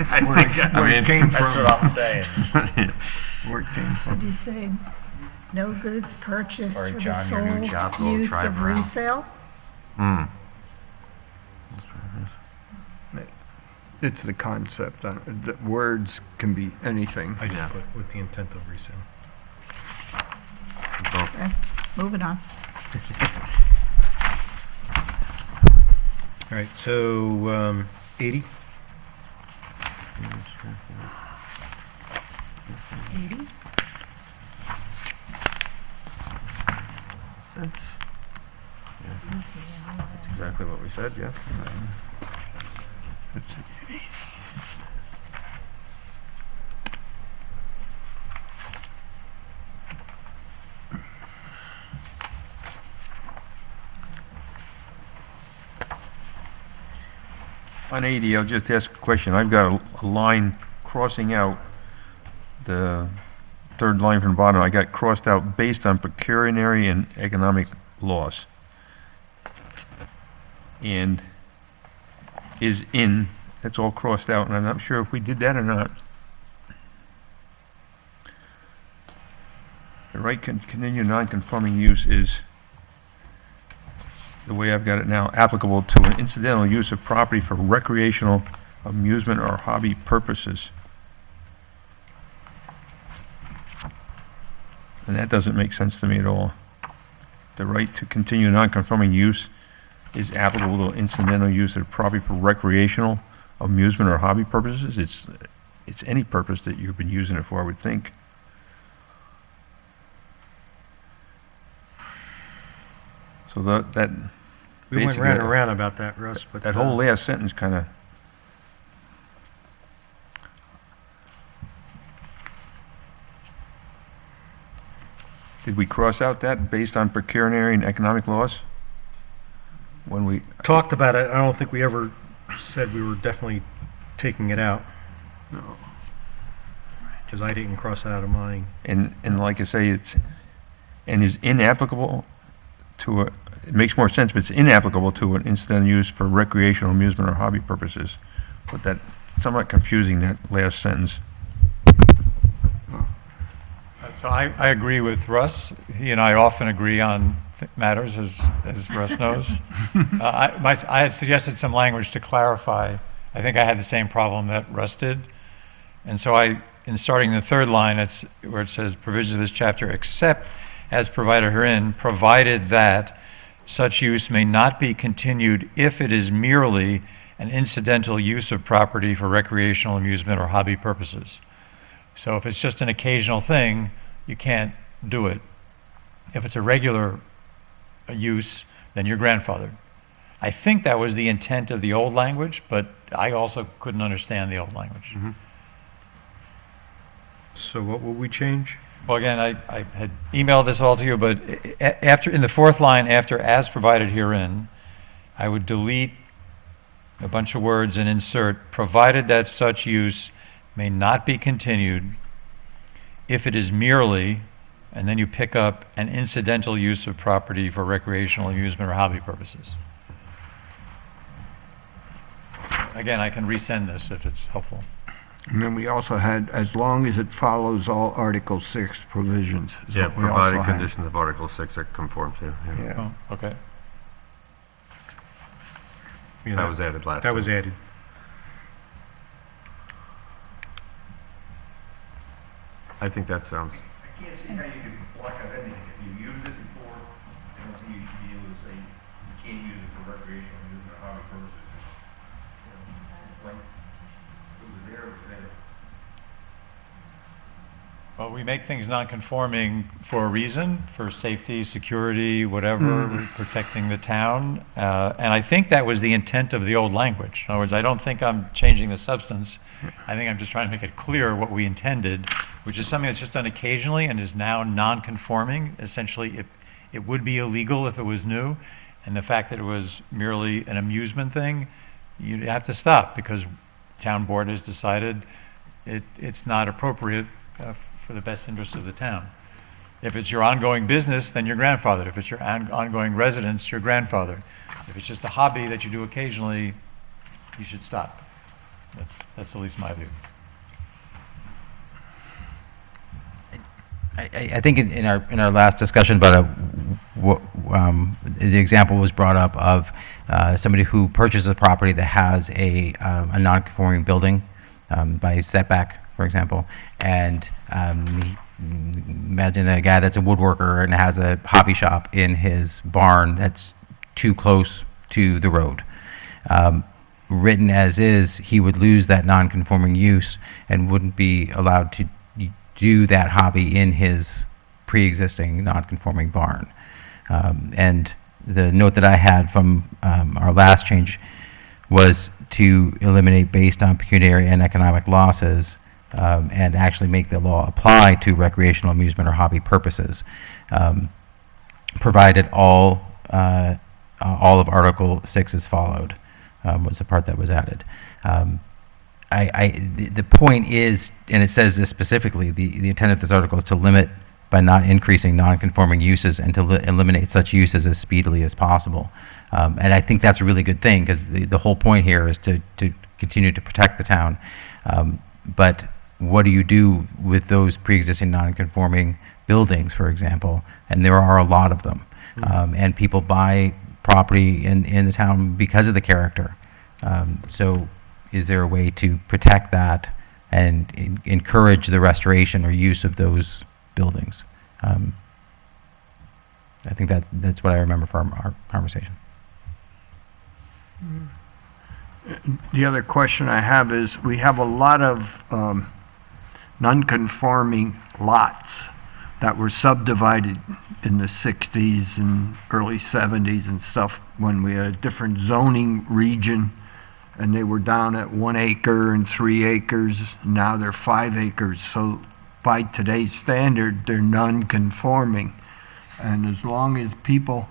I think where it came that's from, what I'm saying. where it came from. Did you say no goods purchased All right, for the John, your new sole job, go use drive of around. resale? It's the concept. The words can be anything. I just put with the intent of resale. Okay, moving on. All right, so 80? 80? That's exactly what we said, yeah. On 80, I'll just ask a question. I've got a line crossing out the third line from the bottom. I got crossed out based on pecuniary and economic loss. And is in, that's all crossed out, and I'm not sure if we did that or not. The right continued non-conforming use is, the way I've got it now, applicable to an incidental use of property for recreational, amusement, or hobby purposes. And that doesn't make sense to me at all. The right to continue non-conforming use is applicable to incidental use of property for recreational, amusement, or hobby purposes. It's any purpose that you've been using it for, I would think. So that We went basically, round and round about that, Russ, but. that whole last sentence kind of. Did we cross out that based on pecuniary and economic loss? When we, Talked about it, I don't think we ever said we were definitely taking it out. No. Because I didn't cross it out of mine. and like I say, it's, and is inapplicable to a, it makes more sense if it's inapplicable to an incidental use for recreational, amusement, or hobby purposes. But that, somewhat confusing, that last sentence. So I agree with Russ. He and I often agree on matters, as Russ knows. I had suggested some language to clarify. I think I had the same problem that Russ did. And so in starting the third line, it's where it says provisions of this chapter, except as provided herein, provided that such use may not be continued if it is merely an incidental use of property for recreational, amusement, or hobby purposes. So if it's just an occasional thing, you can't do it. If it's a regular use, then you're grandfathered. I think that was the intent of the old language, but I also couldn't understand the old language. Mm-hmm. So what will we change? Well, again, I had emailed this all to you, but after, in the fourth line, after as provided herein, I would delete a bunch of words and insert, provided that such use may not be continued if it is merely, and then you pick up an incidental use of property for recreational, amusement, or hobby purposes. Again, I can resend this if it's helpful. And then we also had, as long as it follows all Article 6 provisions. is Yeah, what we also provided had. conditions of Article 6 are conform to. Yeah. Yeah. Oh, okay. You That know, was added last That time. was added. I think that sounds, I can't see how you can block out anything. If you used it before, I don't think you should be able to say you can't use it for recreational, amusement, or hobby purposes. It's like, it was there, it was there. Well, we make things non-conforming for a reason, for safety, security, whatever, protecting the town. And I think that was the intent of the old language. In other words, I don't think I'm changing the substance. I think I'm just trying to make it clear what we intended, which is something that's just done occasionally and is now non-conforming. Essentially, it would be illegal if it was new. And the fact that it was merely an amusement thing, you'd have to stop because the town board has decided it's not appropriate for the best interest of the town. If it's your ongoing business, then you're grandfathered. If it's your ongoing residence, you're grandfathered. If it's just a hobby that you do occasionally, you should stop. That's at least my view. I think in our last discussion about the example was brought up of somebody who purchases a property that has a non-conforming building by setback, for example, and imagine a guy that's a woodworker and has a hobby shop in his barn that's too close to the road. Written as is, he would lose that non-conforming use and wouldn't be allowed to do that hobby in his pre-existing non-conforming barn. And the note that I had from our last change was to eliminate based on pecuniary and economic losses and actually make the law apply to recreational, amusement, or hobby purposes, provided all of Article 6 is followed. was the part that was added. The point is, and it says this specifically, the intent of this article is to limit by not increasing non-conforming uses and to eliminate such uses as speedily as possible. And I think that's a really good thing, because the whole point here is to continue to protect the town. But what do you do with those pre-existing non-conforming buildings, for example? And there are a lot of them. And people buy property in the town because of the character. So is there a way to protect that and encourage the restoration or use of those buildings? I think that's what I remember from our conversation. The other question I have is, we have a lot of non-conforming lots that were subdivided in the 60s and early 70s and stuff, when we had a different zoning region, and they were down at 1 acre and 3 acres. Now they're 5 acres. So by today's standard, they're non-conforming. And as long as people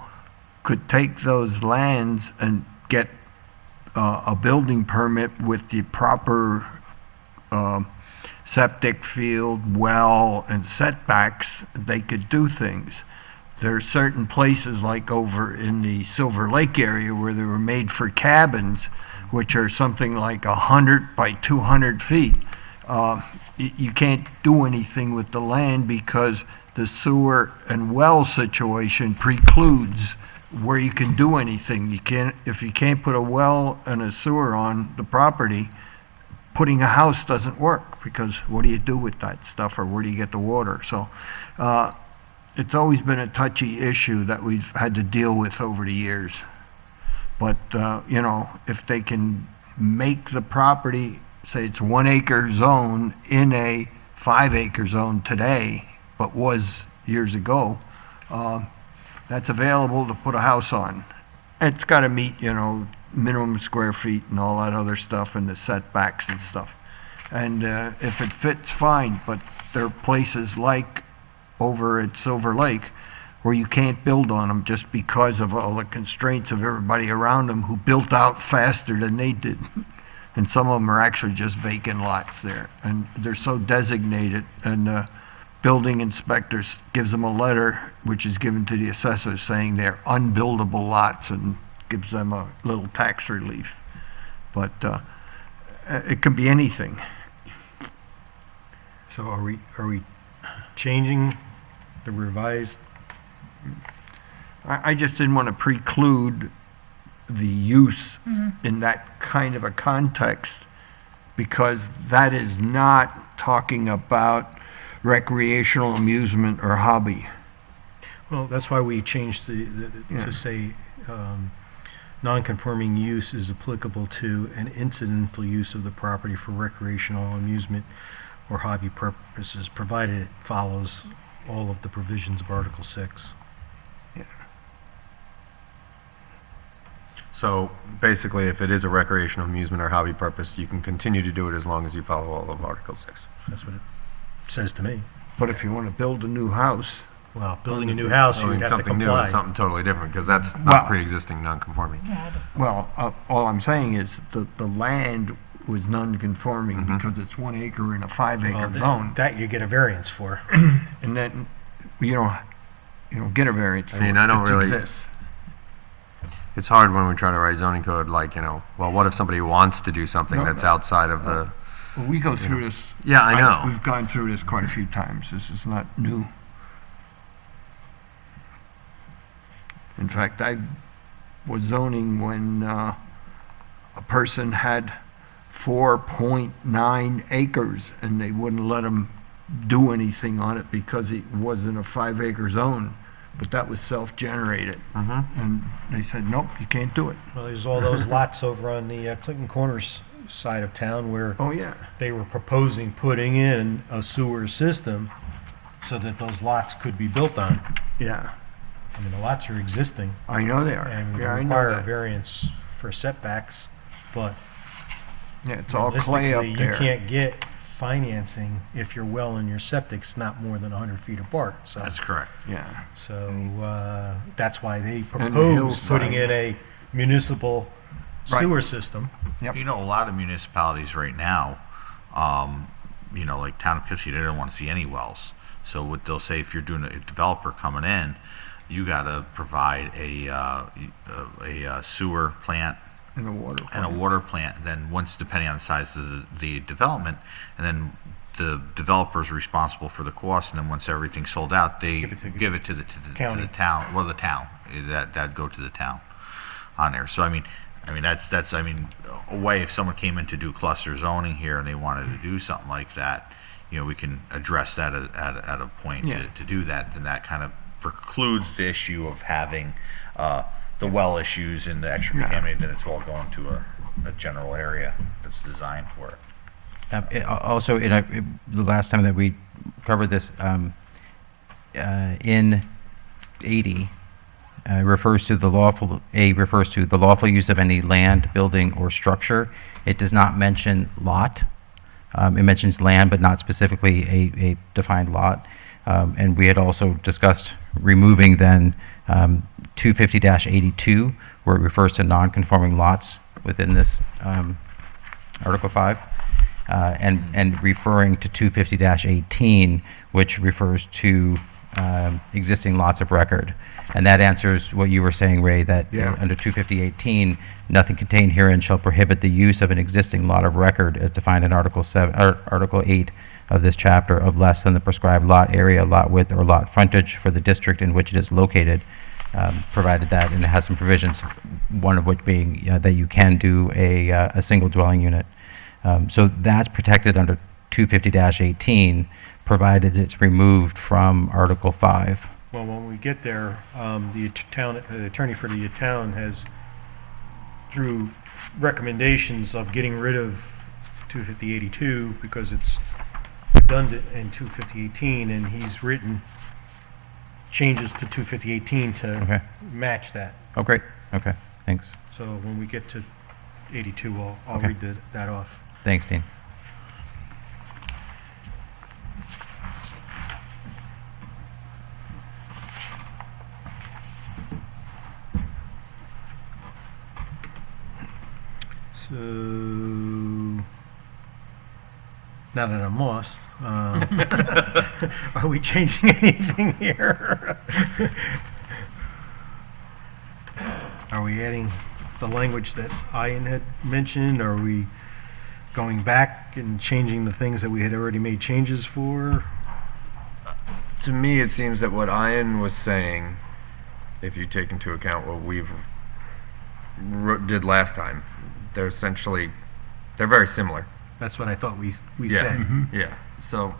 could take those lands and get a building permit with the proper septic field, well, and setbacks, they could do things. There are certain places, like over in the Silver Lake area, where they were made for cabins, which are something like 100 by 200 feet. You can't do anything with the land because the sewer and well situation precludes where you can do anything. You can't, if you can't put a well and a sewer on the property, putting a house doesn't work, because what do you do with that stuff, or where do you get the water? So it's always been a touchy issue that we've had to deal with over the years. But, you know, if they can make the property, say it's 1 acre zone in a 5 acre zone today, but was years ago, that's available to put a house on. It's got to meet, you know, minimum square feet and all that other stuff, and the setbacks and stuff. And if it fits, fine, but there are places like over at Silver Lake where you can't build on them just because of all the constraints of everybody around them who built out faster than they did. And some of them are actually just vacant lots there, and they're so designated, and building inspectors gives them a letter, which is given to the assessors, saying they're unbuildable lots, and gives them a little tax relief. But it can be anything. So are we changing the revised? I just didn't want to preclude the use in that kind of a context, because that is not talking about recreational amusement or hobby. Well, that's why we changed to say, non-conforming use is applicable to an incidental use of the property for recreational amusement or hobby purposes, provided it follows all of the provisions of Article 6. So basically, if it is a recreational amusement or hobby purpose, you can continue to do it as long as you follow all of Article 6. That's what it says to me. But if you want to build a new house, Well, building a new house, you would have to Something new comply. is something totally different, because that's Well- not pre-existing non-conforming. well, all I'm saying is the land was non-conforming because it's 1 acre in a 5 acre Well, zone. that you get a variance for. And then you don't get a variance for I mean, it. I don't It really- exists. It's hard when we try to write zoning code, like, you know, well, what if somebody wants to do something No, that's no. outside of the, Well, we go through this. Yeah, I know. We've gone through this quite a few times. This is not new. In fact, I was zoning when a person had 4.9 acres, and they wouldn't let him do anything on it because it wasn't a 5 acre zone. But that was self-generated. And they said, nope, you can't do it. Well, there's all those lots over on the Clinton Corners side of town where Oh, yeah. they were proposing putting in a sewer system so that those lots could be built on. Yeah, I mean, the lots are existing I know they are. and Yeah, I know require a that. variance for setbacks, but Yeah, it's all clay up realistically, there. you can't get financing if your well and your septic's not more than 100 feet apart, so. That's correct. Yeah. So, that's why they the proposed hillside. putting in a municipal sewer system. You know, a lot of municipalities right now, you know, like town of Poughkeepsie, they don't want to see any wells. So what they'll say, if you're doing a developer coming in, you got to provide a sewer plant And a water and a water plant. Then once, depending on the size of the development, and then the developer's responsible for the cost. And then once everything's sold out, they give it to the town. Well, the town that go to the town on there. So I mean that's a way, if someone came in to do cluster zoning here and they wanted to do something like that, you know, we can address that at a point to do that. Then that kind of precludes the issue of having the well issues and the extra contaminated, then it's all going to a general area that's designed for it. Also, the last time that we covered this, in 80, refers to the lawful use of any land, building, or structure. It does not mention lot. It mentions land, but not specifically a defined lot. And we had also discussed removing then 250-82, where it refers to non-conforming lots within this Article 5, and referring to 250-18, which refers to existing lots of record. And that answers what you were saying, Ray, that under 250-18, nothing contained herein shall prohibit the use of an existing lot of record as defined in Article 8 of this chapter of less than the prescribed lot area, lot width, or lot frontage for the district in which it is located, provided that, and it has some provisions, one of which being that you can do a single dwelling unit. So that's protected under 250-18, provided it's removed from Article 5. Well, when we get there, the attorney for the town has, through recommendations of getting rid of 250-82 because it's redundant in 250-18, and he's written changes to 250-18 to match that. Oh, great. Okay, thanks. So when we get to 82, I'll Okay. read that off. Thanks, Dean. So, now that I'm lost, are we changing anything here? Are we adding the language that Ian had mentioned? Are we going back and changing the things that we had already made changes for? To me, it seems that what Ian was saying, if you take into account what we've did last time, they're very similar. That's what I thought we Yeah. said. Yeah, so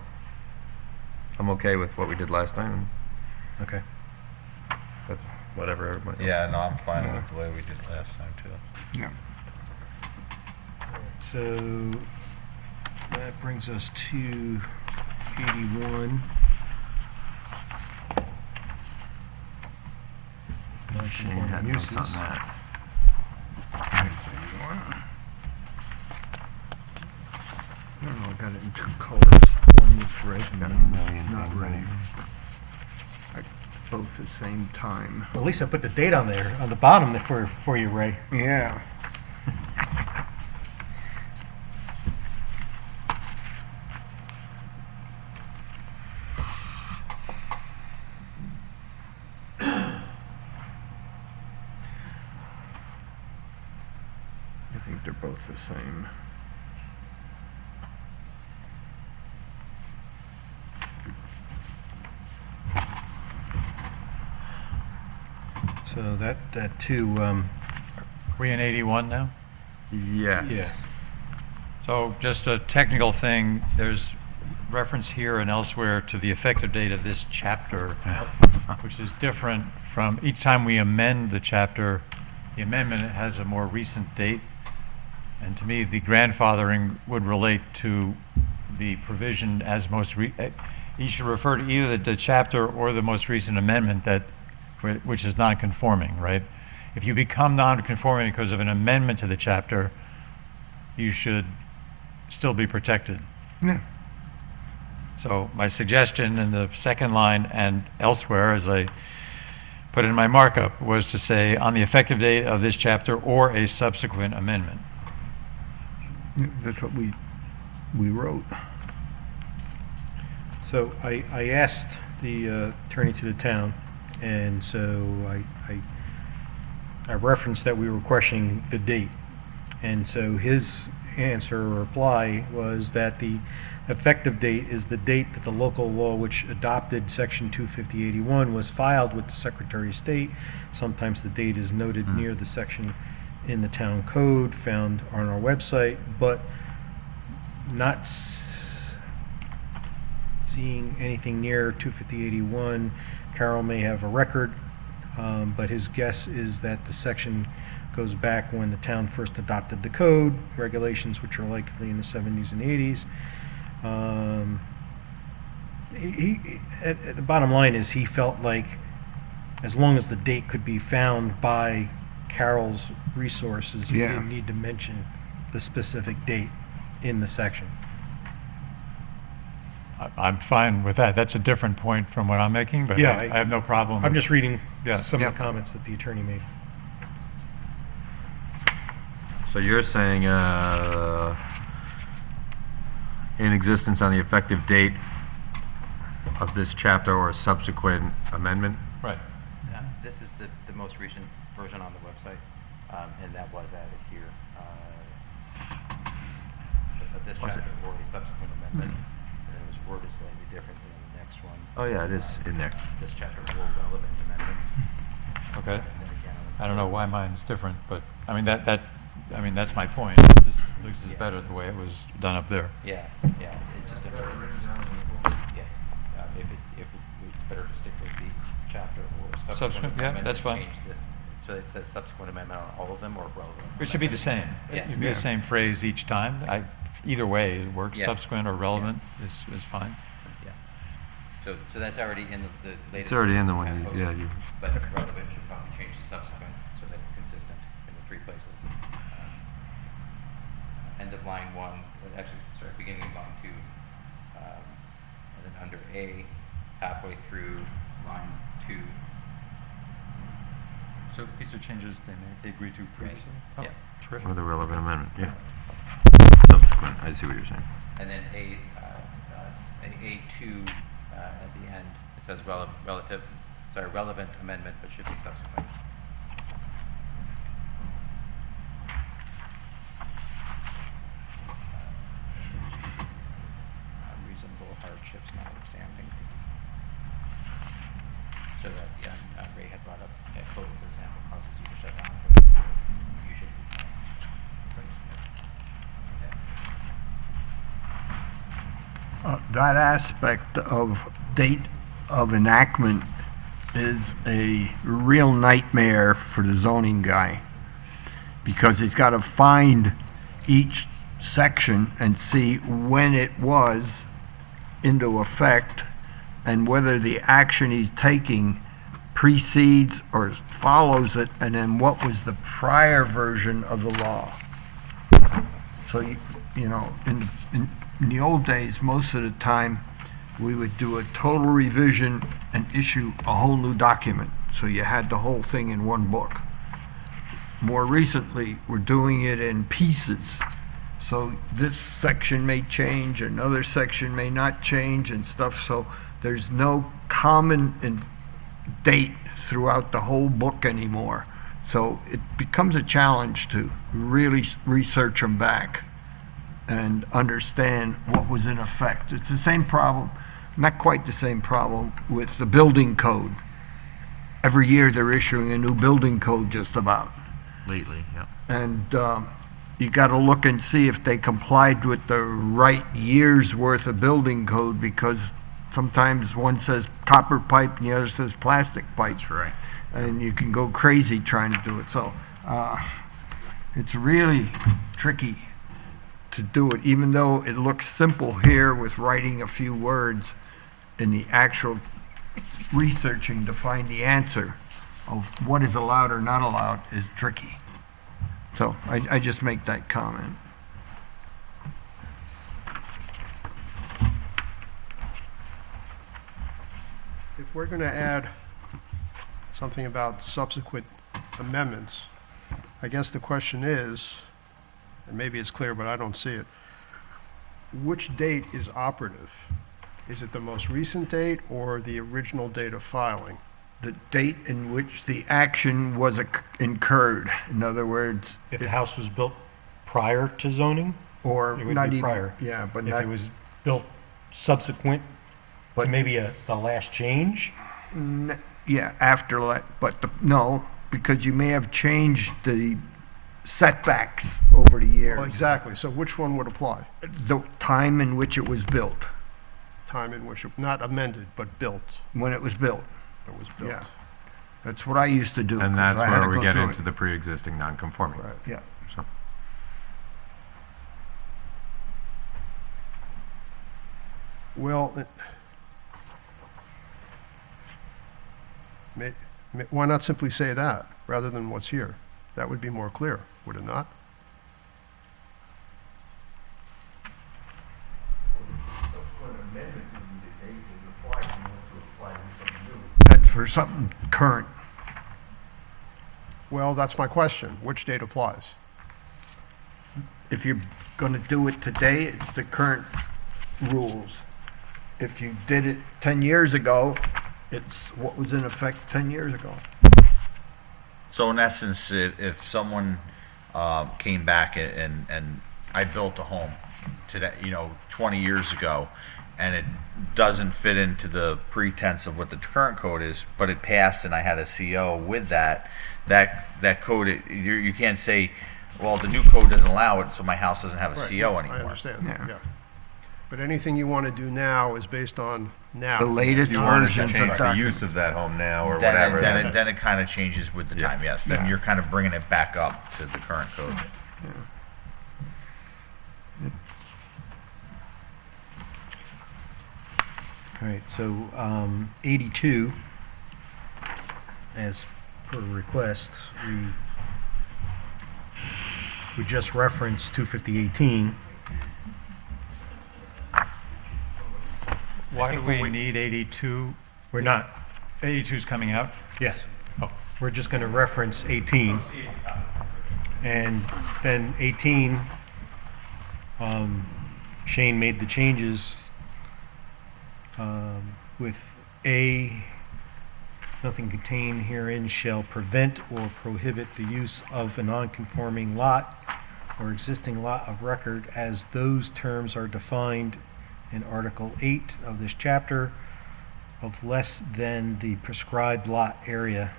I'm okay with what we did last time, Okay. but whatever everybody else. Yeah, no, I'm fine with the way we did last time too. So that brings us to 81. Shane had notes on that. I don't know, I got it in two colors. One was red and one was not red. Both the same time. Well, at least I put the date on there, on the bottom for you, Ray. Yeah. I think they're both the same. So that too, We in 81 now? Yes. yeah. So just a technical thing, there's reference here and elsewhere to the effective date of this chapter, which is different from each time we amend the chapter, the amendment has a more recent date. And to me, the grandfathering would relate to the provision as you should refer to either the chapter or the most recent amendment which is non-conforming, right? If you become non-conforming because of an amendment to the chapter, you should still be protected. Yeah. So my suggestion in the second line and elsewhere, as I But in my markup was to say, on the effective date of this chapter or a subsequent amendment. That's what we wrote. So I asked the attorney to the town, and so I referenced that we were questioning the date. And so his answer or reply was that the effective date is the date that the local law which adopted Section 25081 was filed with the Secretary of State. Sometimes the date is noted near the section in the town code found on our website, but not seeing anything near 25081. Carol may have a record, but his guess is that the section goes back when the town first adopted the code regulations, which are likely in the 70s and 80s. The bottom line is he felt like as long as the date could be found by Carol's resources, we Yeah. didn't need to mention the specific date in the section. I'm fine with that. That's a different point from what I'm making, but Yeah, I have no problem. I'm with- just reading Yeah. some Yeah. of the comments that the attorney made. So you're saying, in existence on the effective date of this chapter or a subsequent amendment? Right. This is the most recent version on the website, and that was added here. But this Was it? chapter or a subsequent amendment, and it was worded slightly differently in the next one. Oh, yeah, it is in there. This chapter or relevant amendment. Okay. And then again on the I don't know why mine's different, but, I mean, that's my point. This is better the way it was done up there. Yeah, it's just different. Yeah, if it's better to stick with the chapter or Subsequent, subsequent yeah, amendment. that's fine. Change this, so it says subsequent amendment on all of them or relevant. It should be the same. Yeah. It should be the same phrase each time. Either way, it works. Yeah. Subsequent or relevant is fine. Yeah. So that's already in the latest. It's already in the version one, we you- have yeah, posted, you, But relevant should probably change to subsequent, so that it's consistent in the three places. End of line 1, actually, sorry, beginning of line 2, and then under A, halfway through line 2. So these are changes they agreed to previously? Oh, Yeah. terrific. or the relevant amendment, yeah. Subsequent, I see what you're saying. And then A2 at the end, it says relevant amendment, but should be subsequent. Reasonable hardships notwithstanding. So that, Ray had brought up, code, for example, causes you to shut down, but you should. That aspect of date of enactment is a real nightmare for the zoning guy, because he's got to find each section and see when it was into effect and whether the action he's taking precedes or follows it, and then what was the prior version of the law. So, you know, in the old days, most of the time, we would do a total revision and issue a whole new document, so you had the whole thing in one book. More recently, we're doing it in pieces, so this section may change, another section may not change and stuff, so there's no common date throughout the whole book anymore. So it becomes a challenge to really research them back and understand what was in effect. It's the same problem, not quite the same problem, with the building code. Every year they're issuing a new building code just about. Lately, yeah. And you got to look and see if they complied with the right year's worth of building code, because sometimes one says copper pipe and the other says plastic pipe. That's right. And you can go crazy trying to do it. So it's really tricky to do it, even though it looks simple here with writing a few words. In the actual researching to find the answer of what is allowed or not allowed is tricky. So I just make that comment. If we're going to add something about subsequent amendments. I guess the question is, and maybe it's clear, but I don't see it, which date is operative? Is it the most recent date or the original date of filing? The date in which the action was incurred, in other words, If the house was built prior to zoning, or it would not be even, prior. yeah, but If not, it was built subsequent to But- maybe the last change, yeah, after, no, because you may have changed the setbacks over the years. Well, exactly, so which one would apply? The time in which it was built, Time in which, not amended, but built, when it was built, it was built. yeah. That's what I used to do. And 'cause that's I had where to we go get through into it. the pre-existing non-conforming. Right. Yeah. So, Well, why not simply say that, rather than what's here? That would be more clear, would it not? That's for something current. Well, that's my question. Which date applies? If you're gonna do it today, it's the current rules. If you did it 10 years ago, it's what was in effect 10 years ago. So in essence, if someone came back and I built a home today, 20 years ago, and it doesn't fit into the pretense of what the current code is, but it passed and I had a CO with that code, you can't say, well, the new code doesn't allow it, so my house doesn't have a Right, CO I anymore. understand, Yeah. yeah. But anything you want to do now is based on now. The latest you wanted to versions change of the documents. use of that home now or Then whatever. then it kind of changes with the Yeah. time, yes. Then Yeah. you're kind of bringing it back up to the current code. all right, so 82, as per request, we just referenced 25018. Why do we need 82? We're not, 82's coming out? yes. Oh. We're just going to reference 18. And then 18, Shane made the changes with A, nothing contained herein shall prevent or prohibit the use of a non-conforming lot or existing lot of record as those terms are defined in Article 8 of this chapter of less than the prescribed lot area,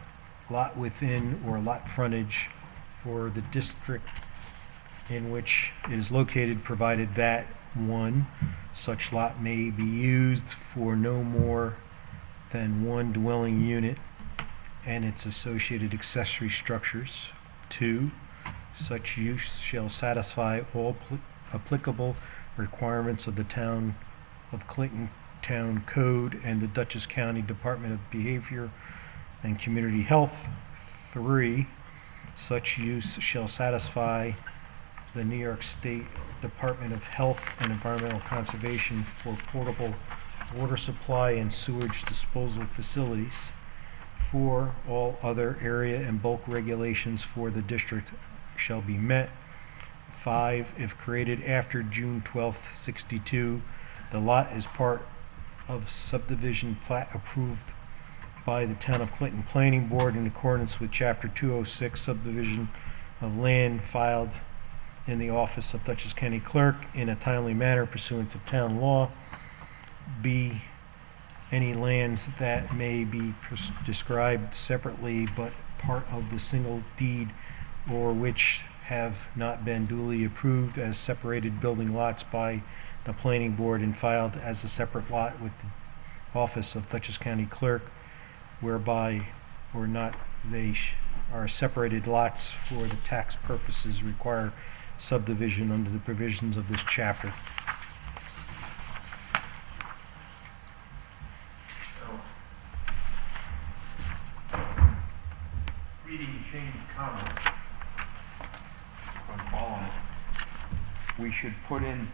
lot within or lot frontage for the district in which it is located, provided that, 1, such lot may be used for no more than one dwelling unit and its associated accessory structures. 2, such use shall satisfy all applicable requirements of the Town of Clinton Town Code and the Dutchess County Department of Behavior and Community Health. 3, such use shall satisfy the New York State Department of Health and Environmental Conservation for portable water supply and sewage disposal facilities. 4, all other area and bulk regulations for the district shall be met. 5, if created after June 12th, 62, the lot is part of subdivision plat approved by the Town of Clinton Planning Board in accordance with Chapter 206 subdivision of land filed in the office of Dutchess County Clerk in a timely manner pursuant to town law. B, any lands that may be described separately but part of the single deed or which have not been duly approved as separated building lots by the planning board and filed as a separate lot with the office of Dutchess County Clerk, whereby or not they are separated lots for the tax purposes require subdivision under the provisions of this chapter. Reading change comment, if I'm following it, we should put in,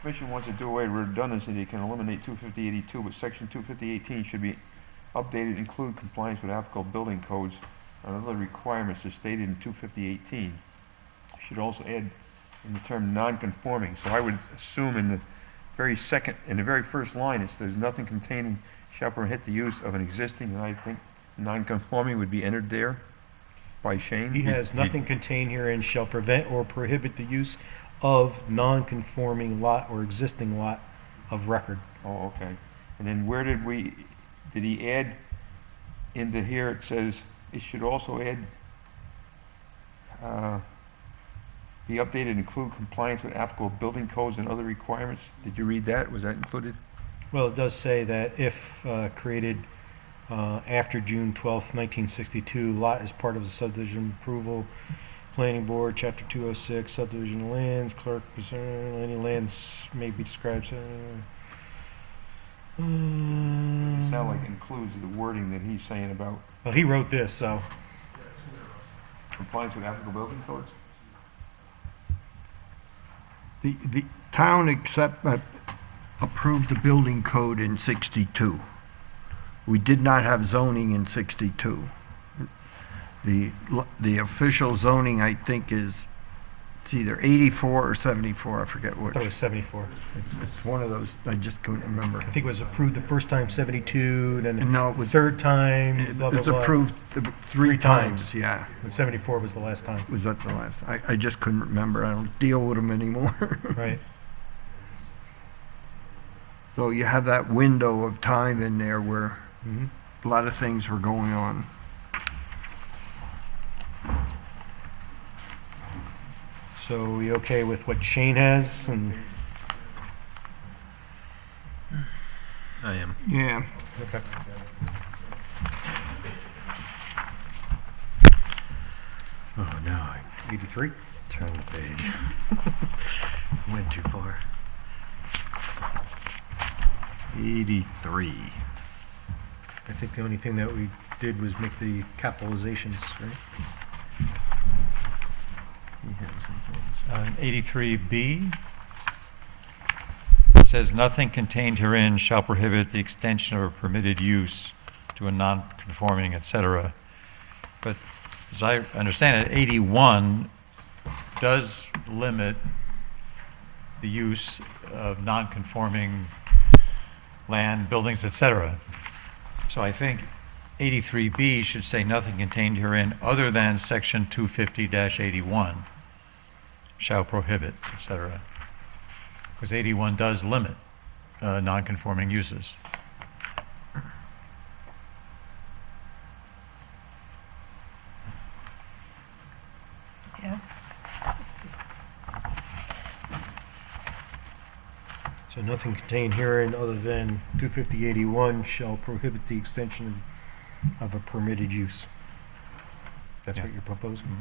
Commission wants to do away with redundancy, they can eliminate 25082, but section 25018 should be updated include compliance with applicable building codes and other requirements as stated in 25018. Should also add in the term non-conforming. So I would assume in the very first line, it says nothing containing shall permit the use of an existing, and I think non-conforming would be entered there by Shane. He has nothing contained herein shall prevent or prohibit the use of non-conforming lot or existing lot of record. Oh, okay. And then where did he add into here, it says, it should also add, be updated and include compliance with applicable building codes and other requirements. Did you read that? Was that included? Well, it does say that if created after June 12th, 1962, lot is part of the subdivision approval, planning board, chapter 206, subdivision lands, clerk, any lands may be described. It sounds like it includes the wording that he's saying about Well, he wrote this, so. compliance with applicable building codes? The town approved the building code in 62. We did not have zoning in 62. The official zoning, I think, is, it's either 84 or 74, I forget I which. thought it was 74. It's one of those, I just couldn't remember. I think it was approved the first time 72, then No, it the was, third time, blah, blah, it's blah. approved three times, yeah. And 74 was the last time, Was that the last? I just couldn't remember. I don't deal with them anymore. right? So you have that window of time in there where Mhm. a lot of things were going on. So are we okay with what Shane has? And I am. Yeah. okay. Oh, no, I 83? turned the page. Went too far. 83. I think the only thing that we did was make the capitalizations, right? 83B, it says, "Nothing contained herein shall prohibit the extension of a permitted use to a non-conforming, et cetera." But as I understand it, 81 does limit the use of non-conforming land, buildings, et cetera. So I think 83B should say nothing contained herein other than section 250-81 shall prohibit, et cetera. Because 81 does limit non-conforming uses. Yeah. So nothing contained herein other than 250-81 shall prohibit the extension of a permitted use. That's Yeah. what you're proposing?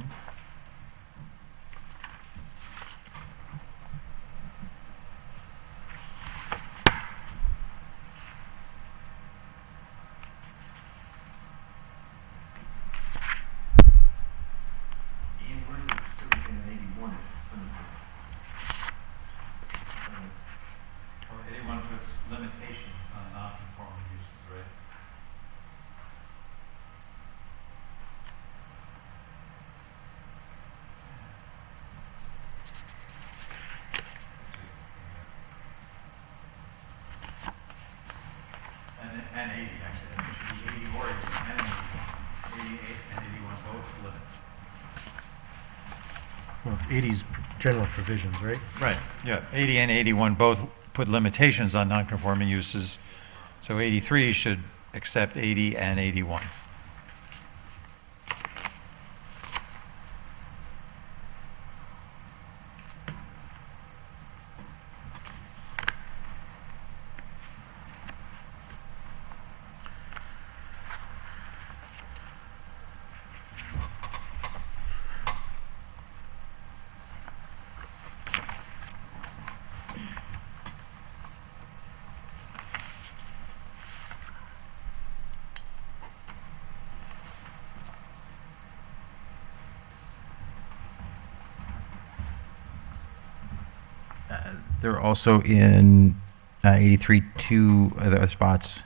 Ian, where's the description in 81? 81 puts limitations on non-conforming uses, right? And 80, actually. It should be 80 or 80, and 88 and 81 both limit. Well, 80's general provisions, right? Right, yeah. 80 and 81 both put limitations on non-conforming uses, so 83 should accept 80 and 81. They're also in 83, two other spots.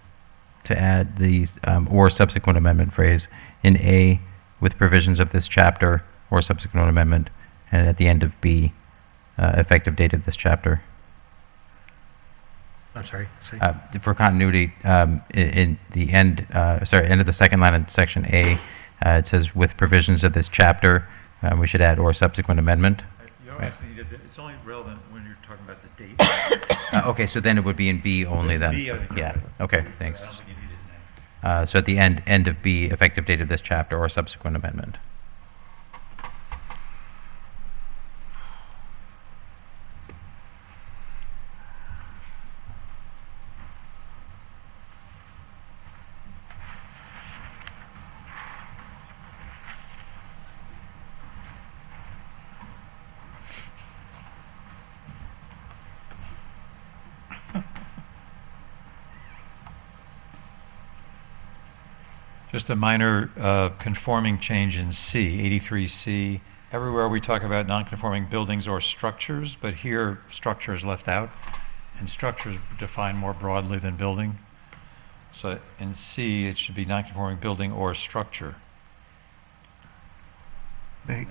to add the or subsequent amendment phrase in A with provisions of this chapter or subsequent amendment, and at the end of B, effective date of this chapter. I'm sorry, say. For continuity, in the end, end of the second line in section A, it says with provisions of this chapter, we should add or subsequent amendment. You don't actually need it, it's only relevant when you're talking about the date. Okay, so then it would be in B only then? B, I think you're Yeah, right. okay, I don't thanks. think you need it in A. So at the end of B, effective date of this chapter or subsequent amendment. Just a minor conforming change in C, 83C. Everywhere we talk about non-conforming buildings or structures, but here structure is left out, and structure is defined more broadly than building. So in C, it should be non-conforming building or structure. And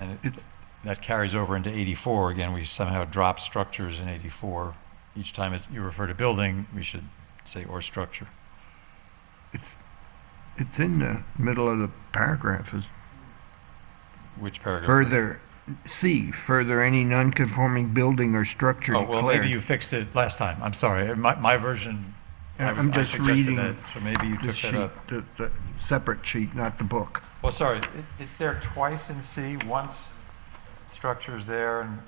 that carries over into 84. Again, we somehow drop structures in 84. Each time you refer to building, we should say or structure. It's in the middle of the paragraph, is Which paragraph? further, C, further any non-conforming building or structure Oh, well, declared. maybe you fixed it last time. I'm sorry. My version, I'm I just suggested reading that, so maybe you the took sheet, that up. the separate sheet, not the book. Well, sorry, it's there twice in C. Once structure is there, and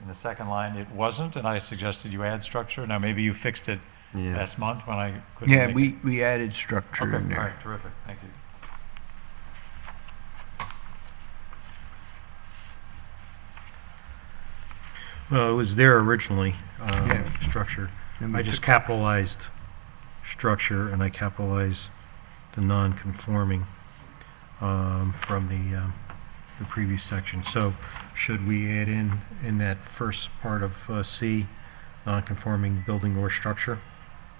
in the second line it wasn't, and I suggested you add structure. Now, maybe you fixed it Yeah. last month when I couldn't Yeah, make it. we added structure Okay, in all there. right, terrific. Thank you. Well, it was there originally, Yeah. structure. And we I just took- capitalized structure and I capitalized the non-conforming from the previous section. So should we add in that first part of C, non-conforming building or structure?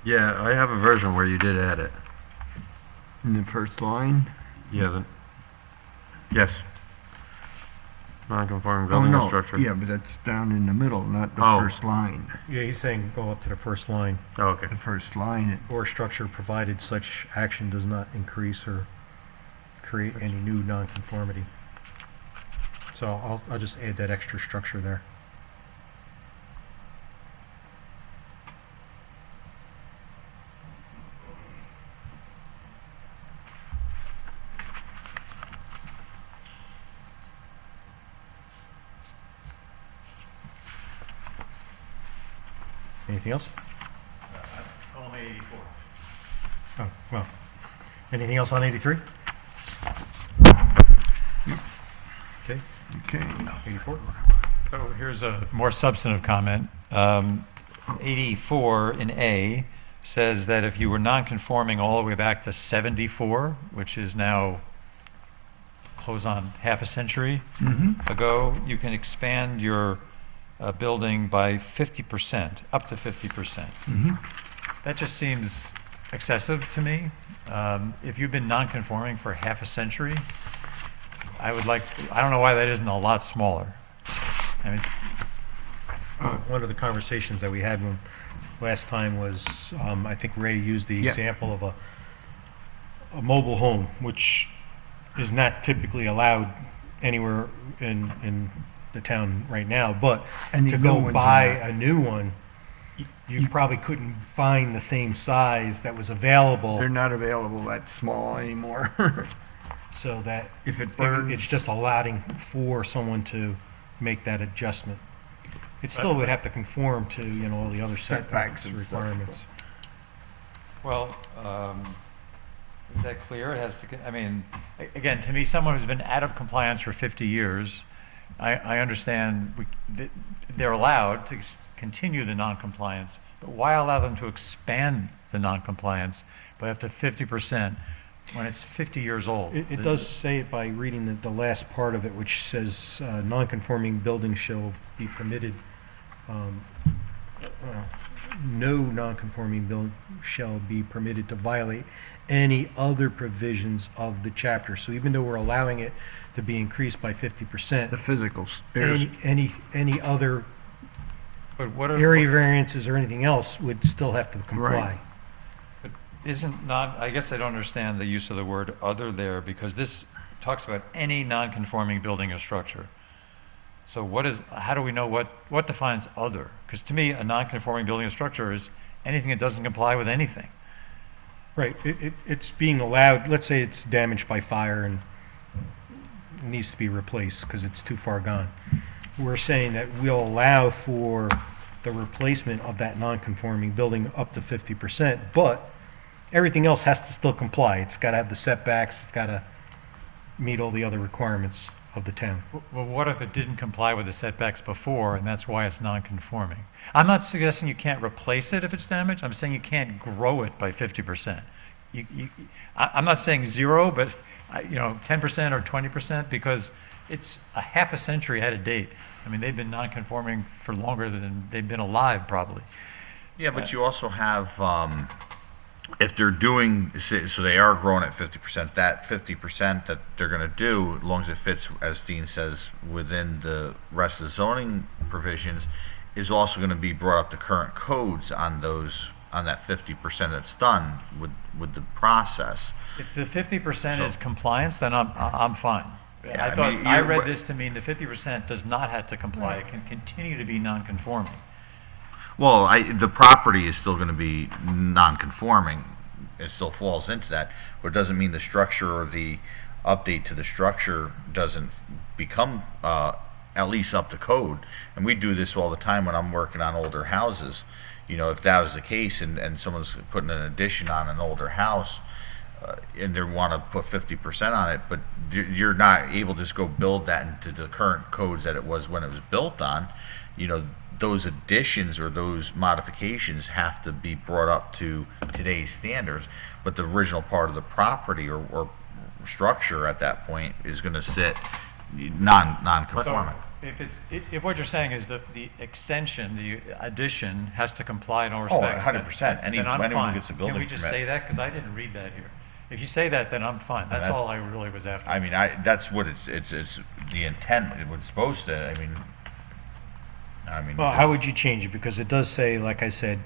Yeah, I have a version where you did add it. In the first line? Yeah, yes. Non-conforming Oh, building or no, structure. yeah, but that's down in the middle, not the Oh. first line. Yeah, he's saying go up to the first line. Oh, okay. The first line, Or structure provided such action does not increase or create any new nonconformity. So I'll just add that extra structure there. Anything else? Only 84. Oh, well, anything else on 83? Okay, okay. 84? So here's a more substantive comment. 84 in A says that if you were non-conforming all the way back to 74, which is now close on half a century ago, you can expand your building by 50%, up to 50%. That just seems excessive to me. If you've been non-conforming for half a century, I don't know why that isn't a lot smaller. I mean, One of the conversations that we had last time was, I think Ray used the Yeah. example of a mobile home, which is not typically allowed anywhere in the town right now, but And to the new go ones are buy not. a new one, you probably couldn't find the same size that was available, They're not available that small anymore. so that If it burns. it's just allowing for someone to make that adjustment. It still would have to conform to, all the other Setbacks setbacks and stuff. requirements. well, is that clear? It has to, I mean, again, to me, someone who's been out of compliance for 50 years, I understand they're allowed to continue the non-compliance, but why allow them to expand the non-compliance by up to 50% when it's 50 years old? It does say it by reading the last part of it, which says, non-conforming buildings shall be permitted, no non-conforming building shall be permitted to violate any other provisions of the chapter. So even though we're allowing it to be increased by 50%, The physicals. any other But what are, area variances or anything else would still have to comply. Right. isn't not, I guess I don't understand the use of the word other there, because this talks about any non-conforming building or structure. So how do we know what defines other? Because to me, a non-conforming building or structure is anything that doesn't comply with anything. Right, it's being allowed, let's say it's damaged by fire and needs to be replaced because it's too far gone. We're saying that we'll allow for the replacement of that non-conforming building up to 50%, but everything else has to still comply. It's got to have the setbacks, it's got to meet all the other requirements of the town. Well, what if it didn't comply with the setbacks before, and that's why it's non-conforming? I'm not suggesting you can't replace it if it's damaged. I'm saying you can't grow it by 50%. I'm not saying zero, but 10% or 20%, because it's a half a century out of date. I mean, they've been non-conforming for longer than they've been alive, probably. Yeah, but you also have, if they're doing, so they are growing at 50%, that 50% that they're gonna do, as long as it fits, as Dean says, within the rest of the zoning provisions, is also gonna be brought up to current codes on that 50% that's done with the process. If the 50% So- is compliance, then I'm fine. Yeah, I I thought, mean, I you're- read this to mean the 50% does not have to comply. It can continue to be non-conforming. Well, the property is still gonna be non-conforming, it still falls into that, but it doesn't mean the structure or the update to the structure doesn't become, at least up to code. And we do this all the time when I'm working on older houses. If that was the case and someone's putting an addition on an older house, and they want to put 50% on it, but you're not able to just go build that into the current codes that it was when it was built on, those additions or those modifications have to be brought up to today's standards, but the original part of the property or structure at that point is going to sit non-conforming. If what you're saying is that the extension, the addition has to comply in all Oh, respects. 100%. Then I'm Anyone fine. gets a building Can we just permit. say that? Because I didn't read that here. If you say that, then I'm fine. That's That- all I really was after. I mean, that's what it's the intent, it was supposed to, I mean. Well, how would you change it? Because it does say, like I said,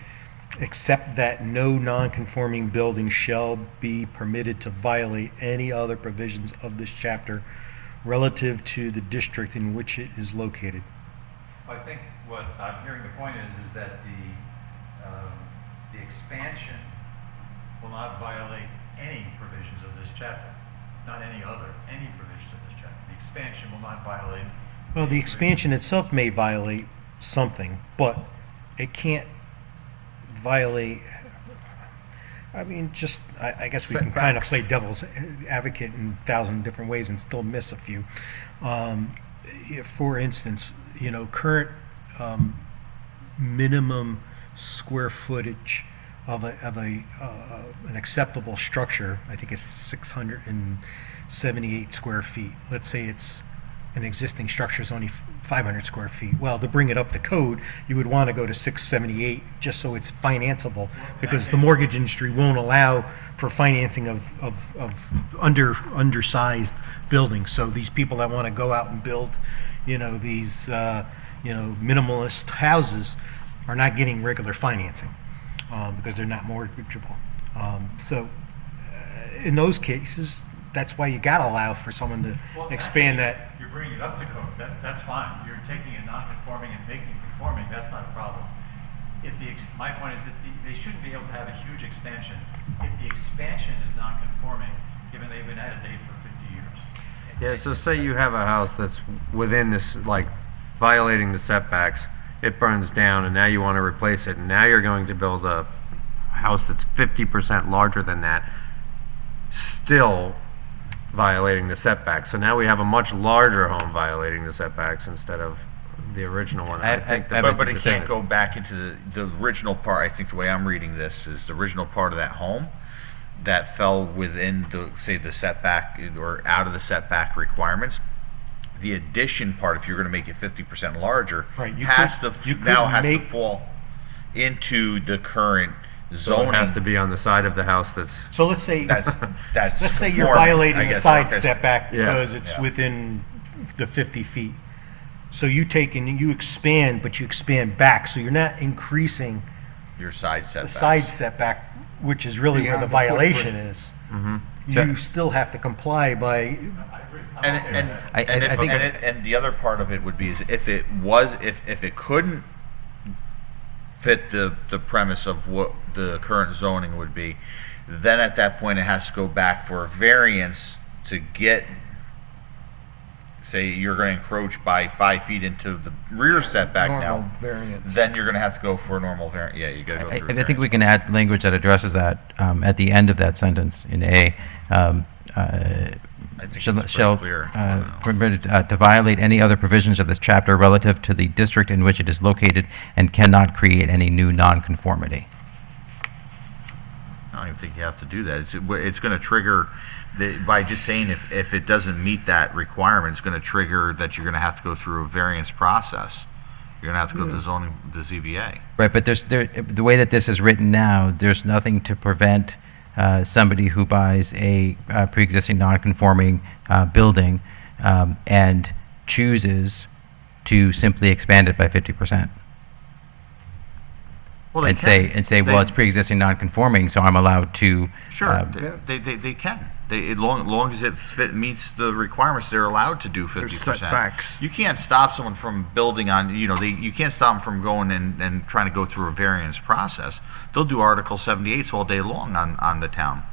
except that no non-conforming building shall be permitted to violate any other provisions of this chapter relative to the district in which it is located. I think what I'm hearing the point is that the expansion will not violate any provisions of this chapter, not any provisions of this chapter. The expansion will not violate. Well, the expansion itself may violate something, but it can't violate, I mean, just, I guess we can kind of play devil's advocate in 1,000 different ways and still miss a few. For instance, current minimum square footage of an acceptable structure, I think is 678 square feet. Let's say an existing structure is only 500 square feet. Well, to bring it up to code, you would want to go to 678 just so it's financeable, because the mortgage industry won't allow for financing of undersized buildings. So these people that want to go out and build, these, minimalist houses are not getting regular financing because they're not mortgageable. In those cases, that's why you got to allow for someone to expand that. You're bringing it up to code, that's fine. You're taking a non-conforming and making it conforming, that's not a problem. My point is that they shouldn't be able to have a huge expansion if the expansion is non-conforming, given they've been out of date for 50 years. Yeah, so say you have a house that's within this, like, violating the setbacks, it burns down, and now you want to replace it, and now you're going to build a house that's 50% larger than that, still violating the setbacks. So now we have a much larger home violating the setbacks instead of the original one. I think the But it 50% can't is- go back into the original part. I think the way I'm reading this is the original part of that home that fell within the setback or out of the setback requirements. The addition part, if you're gonna make it 50% larger, Right, you has could to make- fall into the current So zoning. it has to be on the side of the house that's, So let's say, That's let's say you're conforming, I violating the guess, side okay. setback Yeah. because it's Yeah. within the 50 feet. So you take and you expand, but you expand back, so you're not increasing Your side the setbacks. side setback, which is really where Beyond the the violation is. So- You still have to comply by, And the other part of it would be is if it couldn't fit the premise of what the current zoning would be, then at that point it has to go back for a variance to get, say you're gonna encroach by 5 feet into the rear setback Normal now, variant. then you're gonna have to go for a normal variant, yeah, you gotta go I through a I think variance. we can add language that addresses that at the end of that sentence in A. I think Shall, it's shall pretty clear. permitted to violate any other provisions of this chapter relative to the district in which it is located and cannot create any new nonconformity. I don't even think you have to do that. It's going to trigger, by just saying if it doesn't meet that requirement, it's going to trigger that you're going to have to go through a variance process. You're going to have to go to the zoning, the ZBA. Right, but the way that this is written now, there's nothing to prevent somebody who buys a pre-existing non-conforming building and chooses to simply expand it by 50%. Well, they And can. say, well, They- it's pre-existing non-conforming, so I'm allowed to. Sure, they can. Long as it meets the requirements, they're allowed to do 50%. setbacks. You can't stop someone from building on, you can't stop them from going and trying to go through a variance process. They'll do Article 78s all day long on the town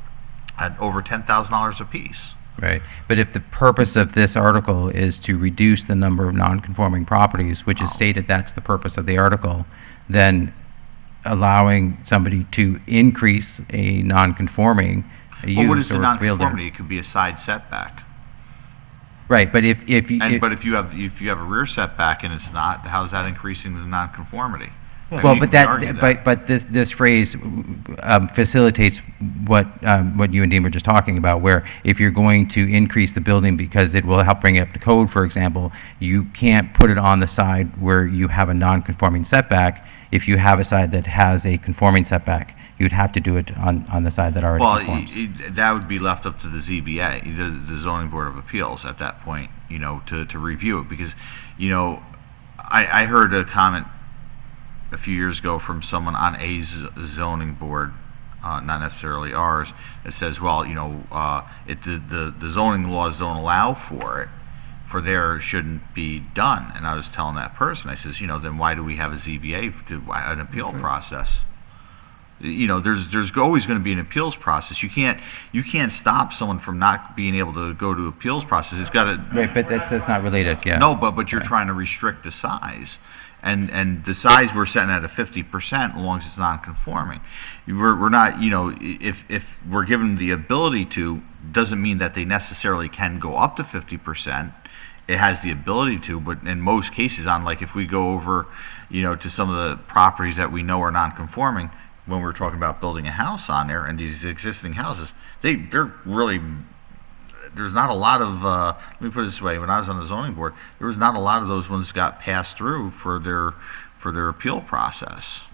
at over $10,000 apiece. Right, but if the purpose of this article is to reduce the number of non-conforming properties, which is stated that's the purpose of the article, then allowing somebody to increase a non-conforming Well, what is use the or building. nonconformity? It could be a side setback. Right, but if you, But if you have a rear setback and it's not, how's that increasing the nonconformity? I mean, well, you but can argue but this phrase facilitates what you and Dean were just talking about, where if you're going to increase the building because it will help bring it up to code, for example, you can't put it on the side where you have a non-conforming setback. If you have a side that has a conforming setback, you'd have to do it on the side that already Well, conforms. that would be left up to the ZBA, the zoning board of appeals at that point, to review it, because, I heard a comment a few years ago from someone on a zoning board, not necessarily ours, that says, well, the zoning laws don't allow for it, for there shouldn't be done. And I was telling that person, I says, then why do we have a ZBA, an appeal process? There's always going to be an appeals process. You can't stop someone from not being able to go to appeals process. It's got to. Right, but that's not related, yeah. No, but you're trying to restrict the size. And the size we're setting at a 50% as long as it's non-conforming. We're not, if we're given the ability to, doesn't mean that they necessarily can go up to 50%. It has the ability to, but in most cases if we go over, to some of the properties that we know are non-conforming, when we're talking about building a house on there and these existing houses, they're really, there's not a lot of, let me put it this way, when I was on the zoning board, there was not a lot of those ones got passed through for their appeal process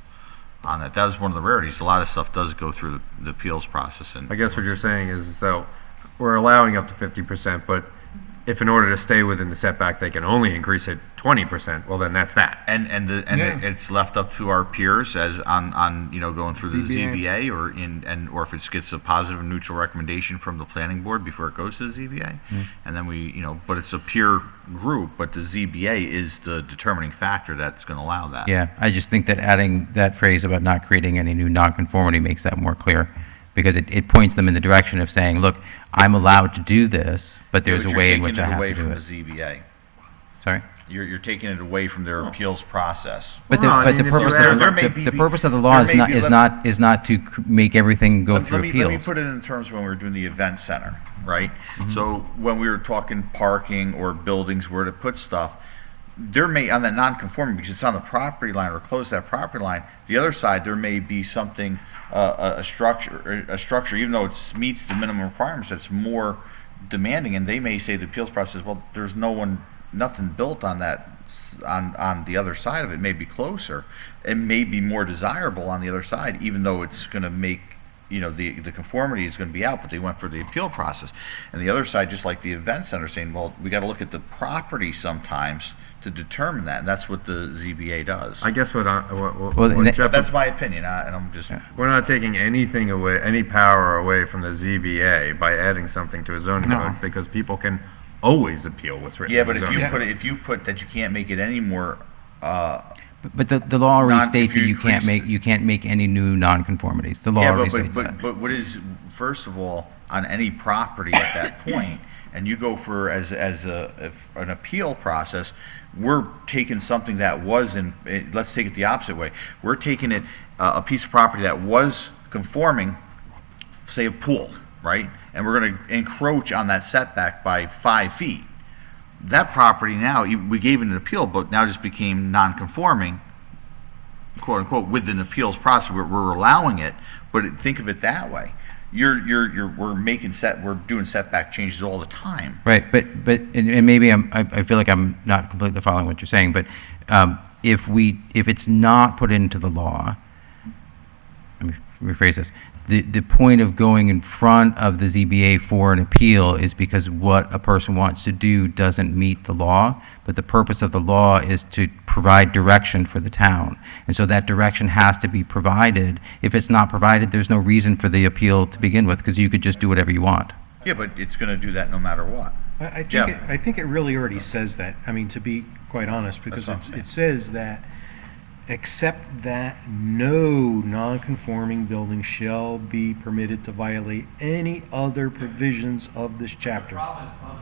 on it. That was one of the rarities. A lot of stuff does go through the appeals process. And I guess what you're saying is, so we're allowing up to 50%, but if in order to stay within the setback, they can only increase it 20%, well, then that's that. It's left up to our peers as on going through the ZBA. ZBA or if it gets a positive and neutral recommendation from the planning board before it goes to the ZBA, and then we but it's a peer group, but the ZBA is the determining factor that's going to allow that. Yeah, I just think that adding that phrase about not creating any new nonconformity makes that more clear, because it points them in the direction of saying, look, I'm allowed to do this, but there's a way in which I have to do it. You're taking it away from the ZBA. Sorry? You're taking it away from their appeals process. But Well, no, I the mean, purpose if you of There may be- the purpose of the law there is may not be- is not to make everything go through Let me appeals. put it in terms when we were doing the event center, right? Mm-hmm. So when we were talking parking or buildings where to put stuff, there may, on that non-conforming, because it's on the property line or close to that property line, the other side, there may be something, a structure, even though it meets the minimum requirements, that's more demanding, and they may say the appeals process, well, there's nothing built on that on the other side of it may be closer. It may be more desirable on the other side, even though it's going to make, the conformity is going to be out, but they went for the appeal process. And the other side, just like the event center, saying, well, we got to look at the property sometimes to determine that, and that's what the ZBA does. I guess what and Jeff, That's my opinion, and I'm just, we're not taking anything away, any power away from the ZBA by adding something to a zoning code, because people can always appeal what's written. yeah, in but the if zoning you put that you can't make it any more, But the law already Not- states if that you you can't make any new nonconformities. The law yeah, already but, states that. but what is, first of all, on any property at that point, and you go for, as if an appeal process, we're taking something that was let's take it the opposite way. We're taking it, a piece of property that was conforming, say a pool, right? And we're gonna encroach on that setback by 5 feet. That property now, we gave it an appeal, but now just became non-conforming, quote unquote, with an appeals process. We're allowing it, but think of it that way. We're doing setback changes all the time. Right, and maybe I feel like I'm not completely following what you're saying, but if it's not put into the law, let me rephrase this. The point of going in front of the ZBA for an appeal is because what a person wants to do doesn't meet the law, but the purpose of the law is to provide direction for the town. And so that direction has to be provided. If it's not provided, there's no reason for the appeal to begin with, because you could just do whatever you want. Yeah, but it's gonna do that no matter what. I Jeff. think it really already says that, I mean, to be quite honest, because That's what I'm it says that, except that no non-conforming building shall be permitted to violate any other provisions of this chapter. Problem is other.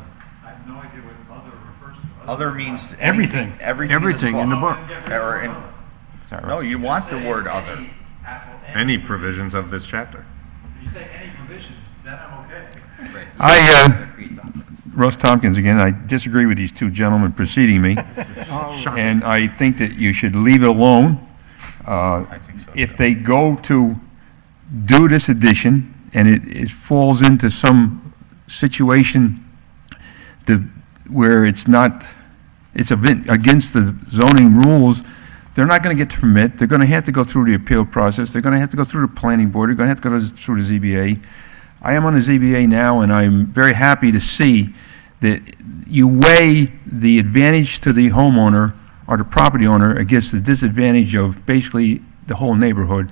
I have no idea what other refers to. Other means Everything. Everything in the book. Or Sorry, no, Russ. you want the word other. Any provisions of this chapter. If you say any provisions, then I'm okay. Russ Tompkins again, I disagree with these two gentlemen preceding me, and I think that you should leave it alone. I think so. If they go to do this addition, and it falls into some situation where it's against the zoning rules, they're not going to get the permit. They're going to have to go through the appeal process. They're going to have to go through the planning board. They're going to have to go through the ZBA. I am on the ZBA now, and I'm very happy to see that you weigh the advantage to the homeowner or the property owner against the disadvantage of basically the whole neighborhood.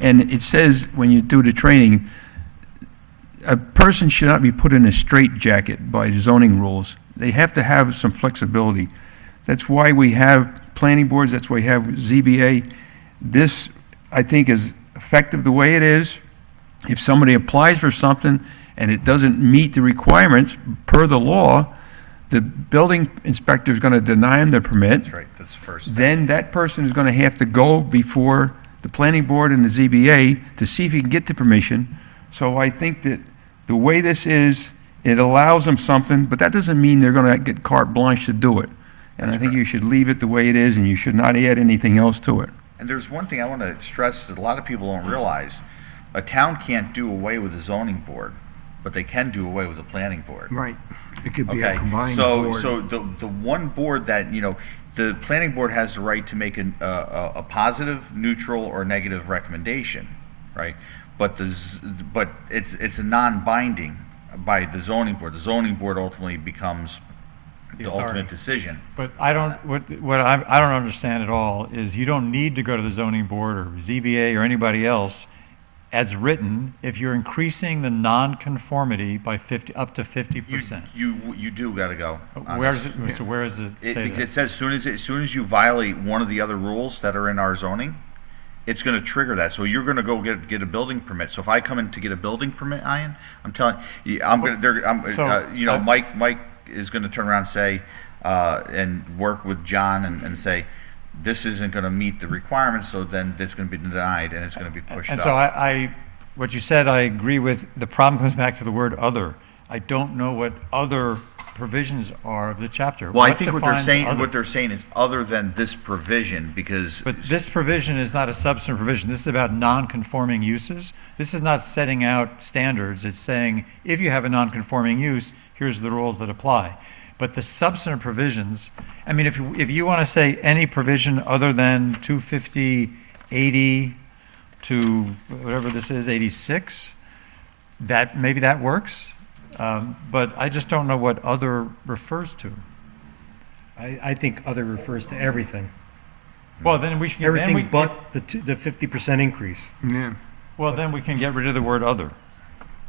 And it says, when you do the training, a person should not be put in a straitjacket by zoning rules. They have to have some flexibility. That's why we have planning boards, that's why we have ZBA. This, I think, is effective the way it is. If somebody applies for something and it doesn't meet the requirements per the law, the building inspector is going to deny them the permit. That's right, that's the first thing. Then that person is going to have to go before the planning board and the ZBA to see if he can get the permission. So I think that the way this is, it allows them something, but that doesn't mean they're going to get carte blanche to do it. And I think you should leave it the way it is, and you should not add anything else to it. And there's one thing I want to stress that a lot of people don't realize. A town can't do away with a zoning board, but they can do away with a planning board. Right. It could be a Okay, combined so board. the one board that, the planning board has the right to make a positive, neutral, or negative recommendation, right? But it's a non-binding by the zoning board. The zoning board ultimately becomes the authority. ultimate decision. But I don't understand at all is you don't need to go to the zoning board or ZBA or anybody else as written if you're increasing the non-conformity by up to 50%. You do gotta go. on Where this. is it, so where does it say It that? says as soon as you violate one of the other rules that are in our zoning, it's gonna trigger that. So you're gonna go get a building permit. So if I come in to get a building permit, Ian, I'm telling you, Mike is gonna turn around and say, and work with John and say, this isn't gonna meet the requirements, so then it's gonna be denied and it's gonna be pushed And up. so what you said, I agree with. The problem comes back to the word other. I don't know what other provisions are of the chapter. Well, I think what defines other? they're saying is other than this provision, because. But this provision is not a substantive provision. This is about non-conforming uses. This is not setting out standards. It's saying, if you have a non-conforming use, here's the rules that apply. But the substantive provisions, I mean, if you want to say any provision other than 250-80 to whatever this is, 86, maybe that works. But I just don't know what other refers to. I think other refers to everything. Well, then we should. Everything but the 50% increase. Yeah. Well, then we can get rid of the word other.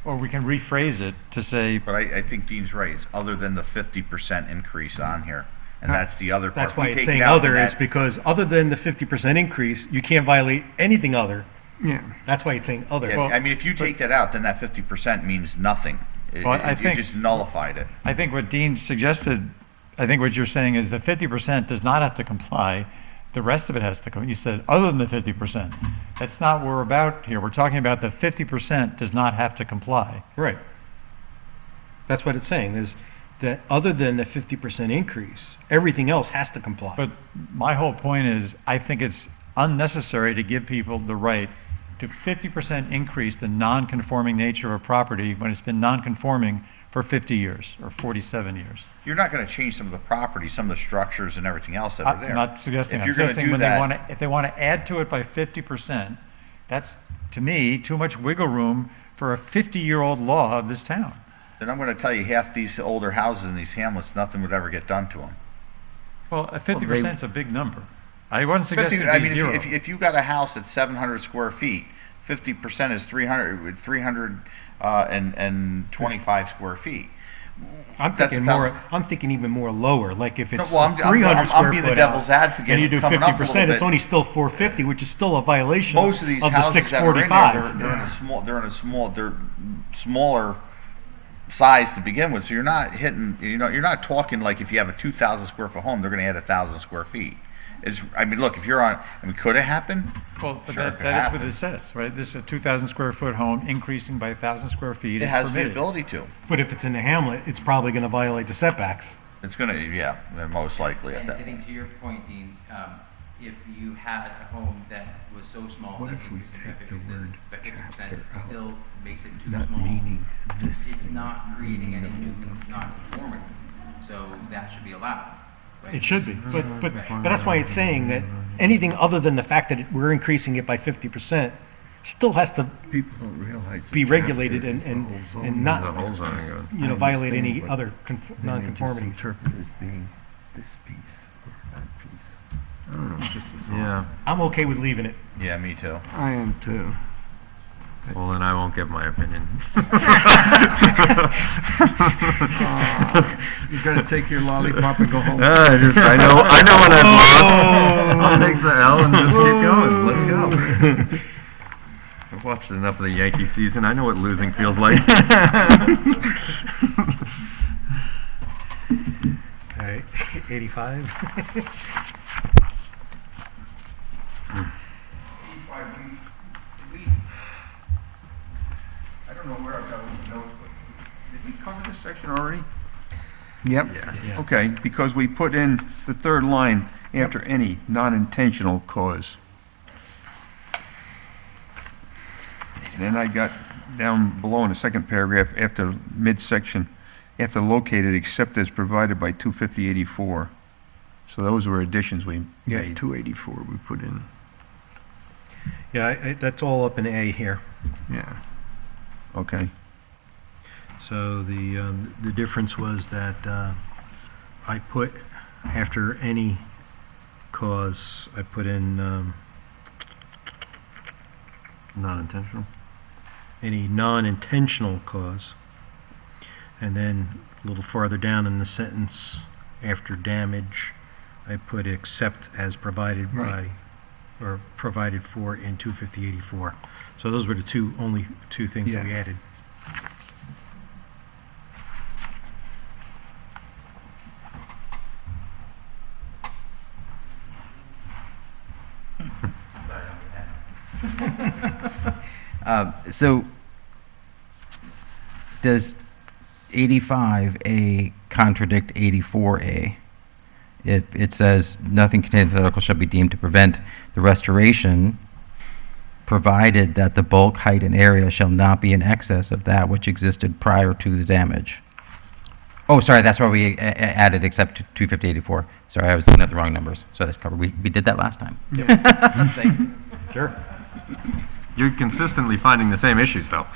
Or we can rephrase it to say, But I think Dean's right, it's other than the 50% increase on here, and that's the other part. That's why We it's take saying it out, other then is because other than the 50% increase, you can't violate anything other. Yeah. That's why it's saying other. Yeah, I mean, if you take that out, then that 50% means nothing. Well, I You think- just nullified it. I think what Dean suggested, I think what you're saying is the 50% does not have to comply. The rest of it has to come. You said other than the 50%. That's not what we're about here. We're talking about the 50% does not have to comply. Right. That's what it's saying, is that other than the 50% increase, everything else has to comply. But my whole point is, I think it's unnecessary to give people the right to 50% increase the non-conforming nature of a property when it's been non-conforming for 50 years or 47 years. You're not gonna change some of the property, some of the structures and everything else that are there. I'm not suggesting, If I'm you're gonna suggesting do when that- if they want to add to it by 50%, that's, to me, too much wiggle room for a 50-year-old law of this town. Then I'm gonna tell you, half these older houses in these hamlets, nothing would ever get done to them. Well, 50% is a big number. I wasn't suggesting I it be mean, zero. if you got a house that's 700 square feet, 50% is 325 square feet. I'm That's thinking tough. more, I'm thinking even more lower, like if it's No, well, I'm 300 square being the foot devil's house, advocate and you do coming up a little 50%, it's bit. only still 450, which is still a violation Most of these the houses that are in there, 645. they're smaller size to begin with, so you're not hitting, you're not talking like if you have a 2,000 square foot home, they're gonna add 1,000 square feet. I mean, look, if you're on, could it happen? Well, but Sure, it could that is what happen. it says, right? This is a 2,000 square foot home increasing by 1,000 square feet It is has the permitted. ability to. But if it's in the hamlet, it's probably going to violate the setbacks. It's gonna, yeah, most likely at And that. I think to your point, Dean, if you had a home that was so small that increasing by 50%, still makes it too small, it's not creating any new non-conformity, so that should be allowed. Right? It should be, but that's why it's saying that anything other than the fact that we're increasing it by 50% still has to People don't realize. be regulated and not, The whole zoning code. violate any other non-conformities. Interpret as being this piece or that piece. I don't know, just a thought. Yeah, I'm okay with leaving it. Yeah, me too. I am too. well, then I won't give my opinion. You gotta take your lollipop and go home. I know when I've lost. I'll take the L and just keep going. Let's go. I've watched enough of the Yankee season. I know what losing feels like. All right, 85. 85, I don't know where I've got all the notes, but did we cover this section already? Yep. Yes. Okay, because we put in the third line after any non-intentional cause. And then I got down below in the second paragraph, after midsection, after located except as provided by 25084. So those were additions we Yeah, made. 284 we put in, Yeah, that's all up in A here. yeah. Okay. So the difference was that I put, after any cause, I put in Non-intentional. any non-intentional cause. And then a little farther down in the sentence, after damage, I put except as provided by, Right. or provided for in 25084. So those were the only two things that we Yeah. added. So, does 85A contradict 84A? If it says, nothing contained in this article shall be deemed to prevent the restoration, provided that the bulk, height, and area shall not be in excess of that which existed prior to the damage. Oh, sorry, that's why we added except 25084. Sorry, I was looking at the wrong numbers. So that's covered. We did that last time. Thanks. Sure. You're consistently finding the same issues, though.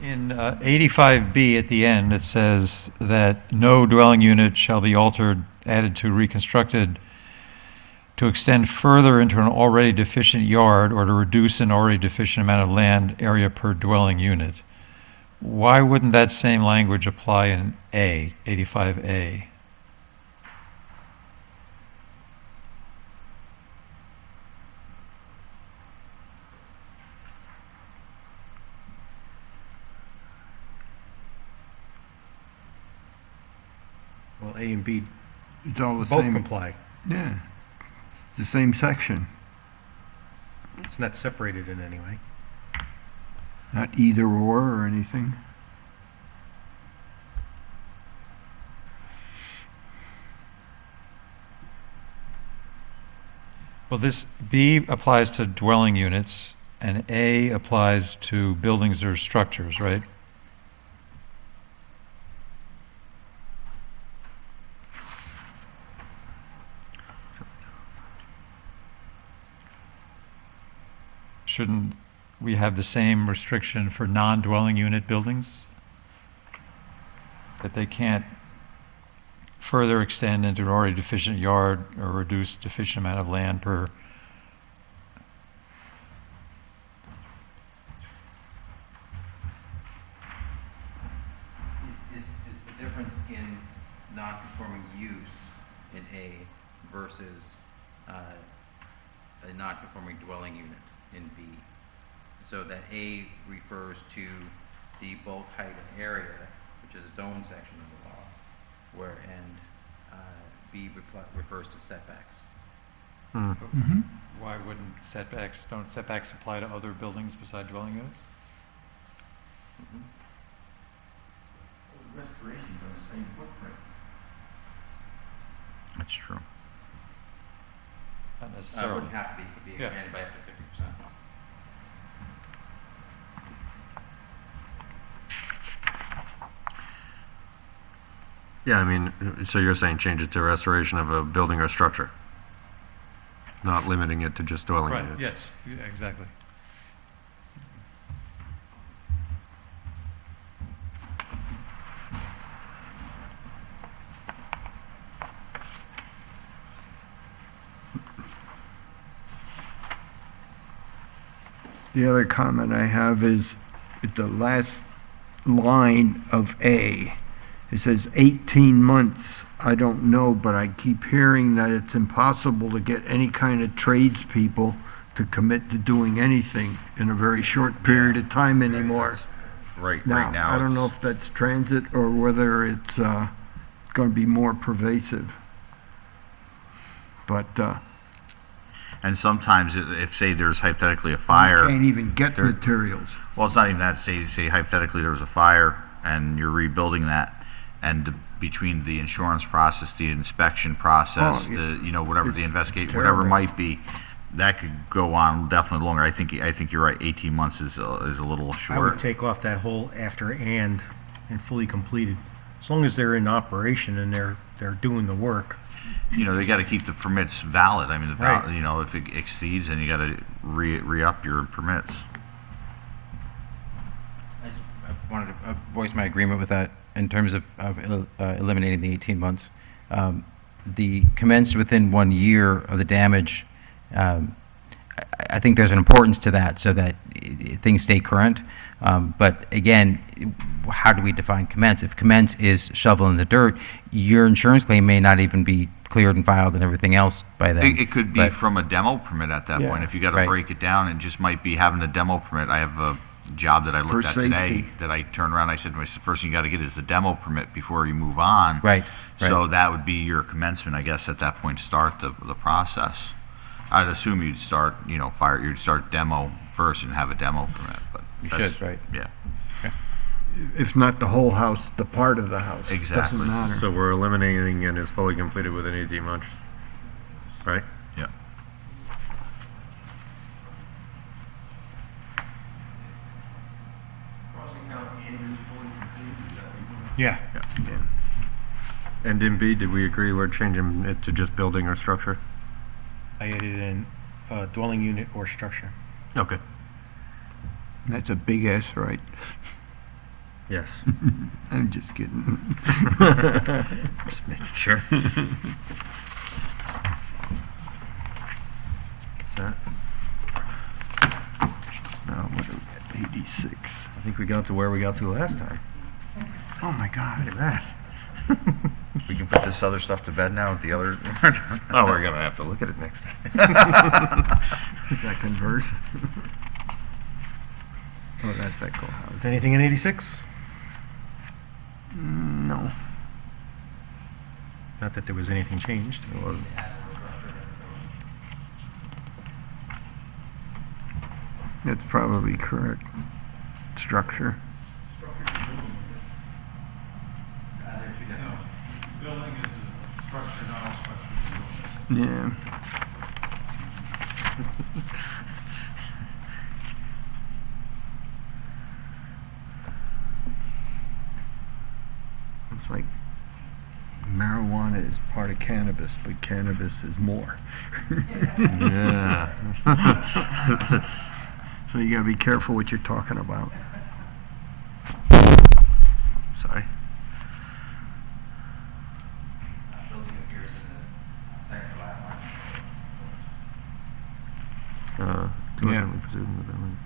In 85B at the end, it says that no dwelling unit shall be altered, added to, reconstructed to extend further into an already deficient yard or to reduce an already deficient amount of land area per dwelling unit. Why wouldn't that same language apply in A, 85A? Well, A and B It's all the both same. comply. Yeah, the same section, It's not separated in any way. not either or anything. Well, this B applies to dwelling units, and A applies to buildings or structures, right? Shouldn't we have the same restriction for non-dwelling unit buildings? That they can't further extend into an already deficient yard or reduce deficient amount of land per. Is the difference in non-conforming use in A versus a non-conforming dwelling unit in B? So that A refers to the bulk height and area, which is its own section of the law, and B refers to setbacks. Why don't setbacks apply to other buildings besides dwelling units? Restoration's on the same footprint. That's true. Not It necessarily. wouldn't have to be, it could be Yeah. expanded by up to 50%. Yeah, I mean, so you're saying change it to restoration of a building or structure, not limiting it to just dwelling Right, units. yes, yeah, exactly. The other comment I have is at the last line of A. It says 18 months. I don't know, but I keep hearing that it's impossible to get any kind of tradespeople to commit to doing anything in a very short period of time anymore. Right Now, now. I don't know it's- if that's transit or whether it's going to be more pervasive. But And sometimes if, say, there's hypothetically a you fire, can't even get there- materials. well, it's not even that, say hypothetically there was a fire and you're rebuilding that, and between the insurance process, the inspection process, Oh, whatever the it's investigate, whatever terrible. might be, that could go on definitely longer. I think you're right, 18 months is a little I short. would take off that whole after and fully completed. As long as they're in operation and they're doing the work. They gotta keep the permits valid. I mean, Right. if it exceeds, then you gotta re-up your permits. I wanted to voice my agreement with that in terms of eliminating the 18 months. The commenced within 1 year of the damage, I think there's an importance to that so that things stay current. But again, how do we define commence? If commence is shovel in the dirt, your insurance claim may not even be cleared and filed and everything else by then. It could be But- from a demo permit at that Yeah. point. If you gotta Right. break it down, it just might be having a demo permit. I have a job that I For looked at today safety. that I turned around, I said, the first thing you gotta get is the demo permit before you move on. Right, So that would be your commencement, I guess, at that point to start the process. I'd assume you'd start, you'd start demo first and have a demo permit, but. You that's- should, right. Yeah, If not the whole house, the part of the house. Exactly. Doesn't matter. So we're eliminating and is fully completed within 18 months, right? yeah. Crossing out and is fully completed. Yeah. And in B, did we agree we're changing it to just building or structure? I added in dwelling unit or structure. Okay. That's a big S, right? Yes. I'm just kidding. Just making sure. Is that? Now, what are we at, 86? I think we got to where we got to last time. Oh, my God. Look at that. We can put this other stuff to bed now with the other. Oh, we're gonna have to look at it next time. Second verse. Oh, that's Echo Is House. anything in 86? No. Not that there was anything changed. It wasn't. That's probably correct. Structure. Building is a structure, not all structures are buildings. Yeah. It's like marijuana is part of cannabis, but cannabis is more. Yeah. So you gotta be careful what you're talking about. Sorry. Building appears in the second to last line. Diligently pursuing the building.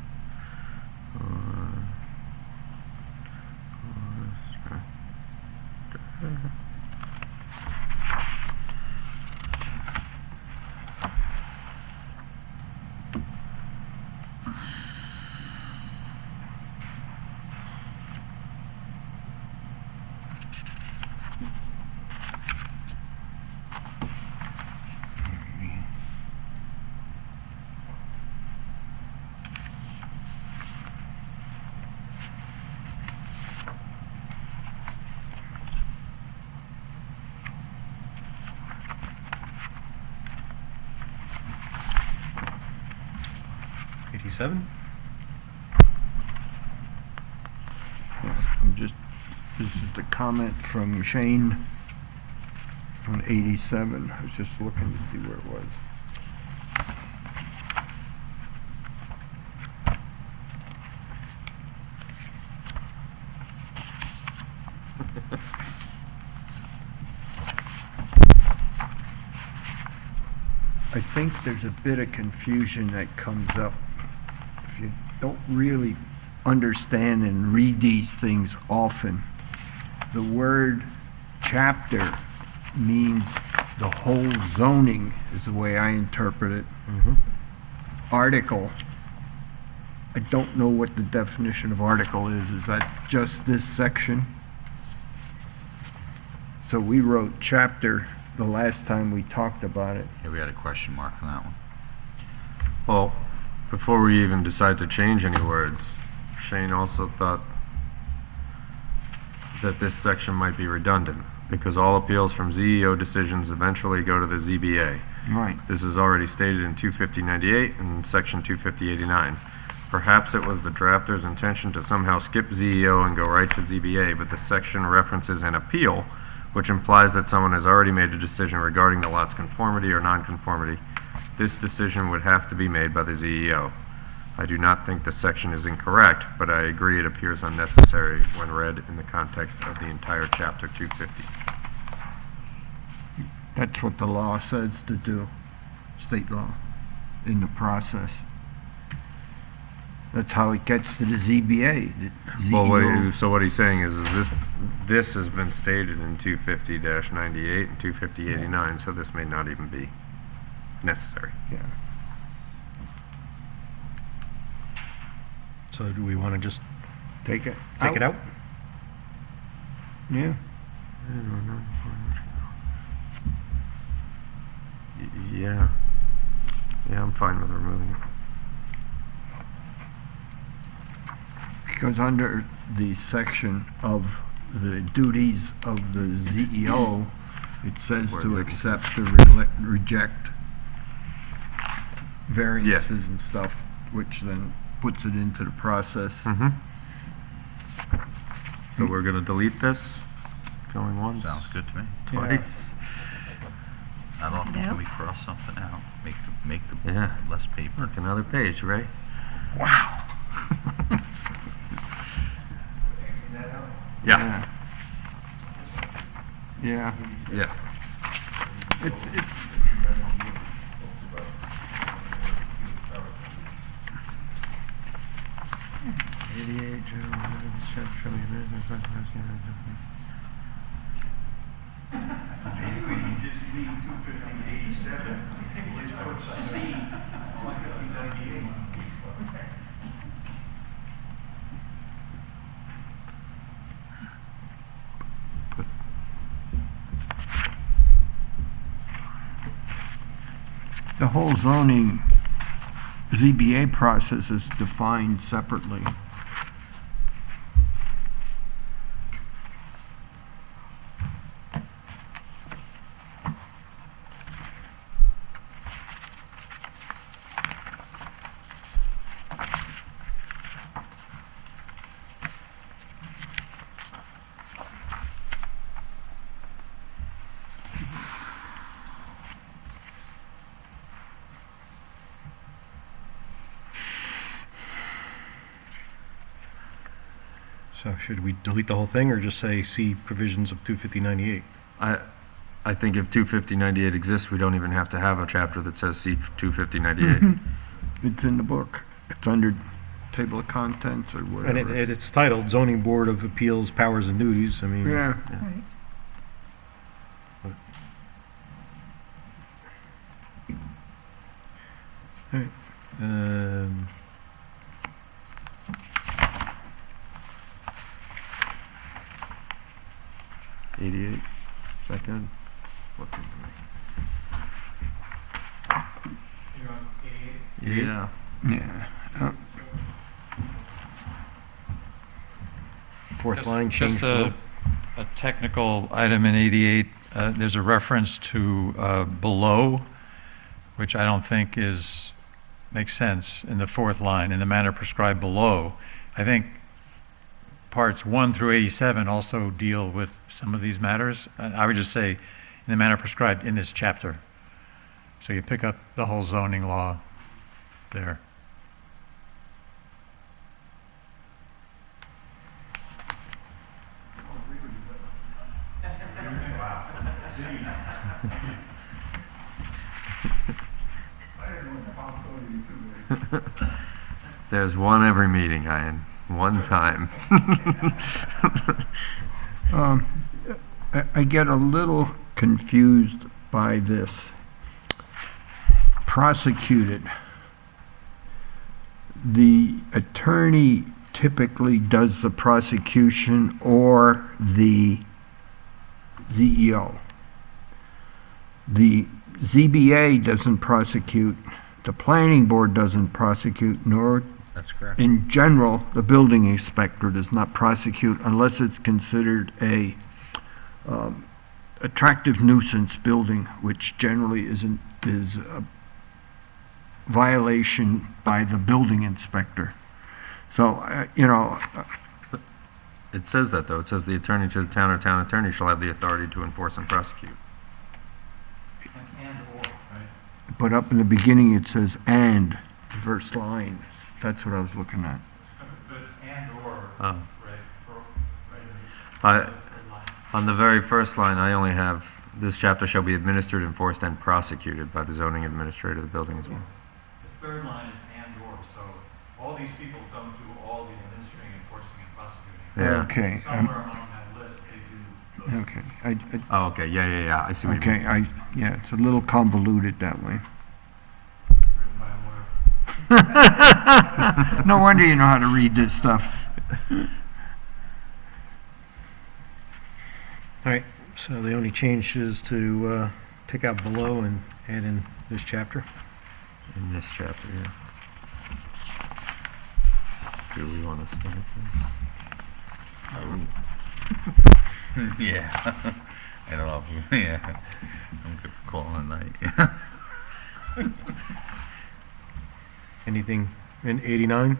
This is the comment from Shane on 87. I was just looking to see where it was. I think there's a bit of confusion that comes up if you don't really understand and read these things often. The word chapter means the whole zoning, is the way I interpret it. Article, I don't know what the definition of article is. Is that just this section? So we wrote chapter the last time we talked about it. Yeah, we had a question mark on that one. Well, before we even decide to change any words, Shane also thought that this section might be redundant because all appeals from ZEO decisions eventually go to the ZBA. Right. This is already stated in 25098 and section 25089. Perhaps it was the drafter's intention to somehow skip ZEO and go right to ZBA, but the section references an appeal, which implies that someone has already made a decision regarding the lot's conformity or nonconformity. This decision would have to be made by the ZEO. I do not think the section is incorrect, but I agree it appears unnecessary when read in the context of the entire chapter 250. That's what the law says to do, state law, in the process. That's how it gets to the ZBA. The Well, ZEO. so what he's saying is this has been stated in 250-98 and 250-89, so this may not even be necessary. Yeah. So do we want to just Take it take it out? Yeah. Yeah. Yeah, I'm fine with removing it. Because under the section of the duties of the ZEO, it says to accept or reject variances and stuff, which then puts it into the process. So we're gonna delete this, going once, Sounds good to me. twice. Not often Yeah. can we cross something out, make the Yeah. less paper. Look, another page, Ray. Wow. Yeah. Yeah. Yeah. It's, Maybe we should just leave 250-87, just put C, 250-98. the whole zoning ZBA process is defined separately. So should we delete the whole thing or just say see provisions of 25098? I think if 25098 exists, we don't even have to have a chapter that says C 25098. It's in the book. It's under table of contents or And whatever. it's titled zoning board of appeals powers and duties. I mean. Yeah. Right. Um, Second. Yeah. Yeah. Fourth line, change Just below. a technical item in 88, there's a reference to below, which I don't think makes sense in the fourth line, in the manner prescribed below. I think parts 1 through 87 also deal with some of these matters. I would just say in the manner prescribed in this chapter. So you pick up the whole zoning law there. There's one every meeting, Ian. One time. I get a little confused by this. Prosecuted. The attorney typically does the prosecution or the ZEO. The ZBA doesn't prosecute, the planning board doesn't prosecute, nor That's correct. in general, the building inspector does not prosecute unless it's considered a attractive nuisance building, which generally is a violation by the building inspector. So, It says that, though. It says the attorney to the town or town attorney shall have the authority to enforce and prosecute. but up in the beginning it says "and," the first line. That's what I was looking at. But it's and/or, Oh. right? On the very first line, I only have, this chapter shall be administered, enforced, and prosecuted by the zoning administrator of the building as well. The third line is and/or, so all these people don't do all the administering, enforcing, and prosecuting. Yeah. Okay, Somewhere among that list, they do those. okay, Oh, okay, yeah, I see what you mean. okay, yeah, it's a little convoluted that way. Written by a lawyer. No wonder you know how to read this stuff. All right, so the only change is to take out below and add in this chapter. In this chapter, yeah. Do we want to start this? Yeah. I don't know if, yeah. I'm good for calling it night. Anything in 89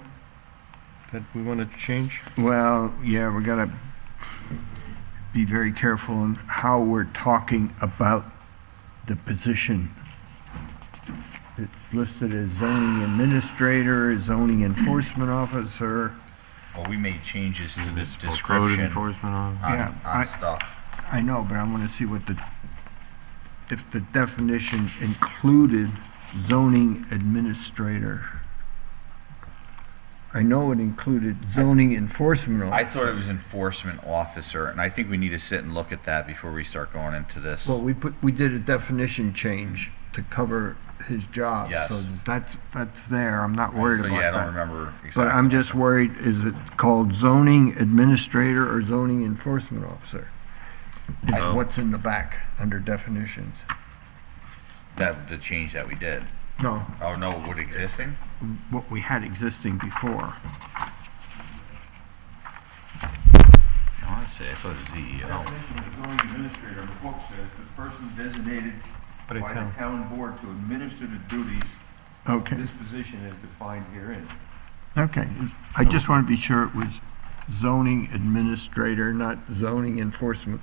that we wanted to change? Well, yeah, we gotta be very careful in how we're talking about the position. It's listed as zoning administrator, zoning enforcement officer. Well, we made changes to this Code description enforcement officer. Yeah, on stuff. I know, but I want to see what if the definition included zoning administrator. I know it included zoning enforcement I officer. thought it was enforcement officer, and I think we need to sit and look at that before we start going into this. Well, we did a definition change to cover his job. Yes. So that's there. I'm not worried So, about yeah, I don't that. remember exactly. But I'm just worried, is it called zoning administrator or zoning enforcement officer? Is Oh. what's in the back under definitions? The change that we did. No, Oh, no, what existing? what we had existing before. Honestly, I thought it was The CEO. definition of zoning administrator in the book says the person designated By the by town. the town board to administer the duties Okay, of this position as defined herein. okay. I just want to be sure it was zoning administrator, not zoning enforcement,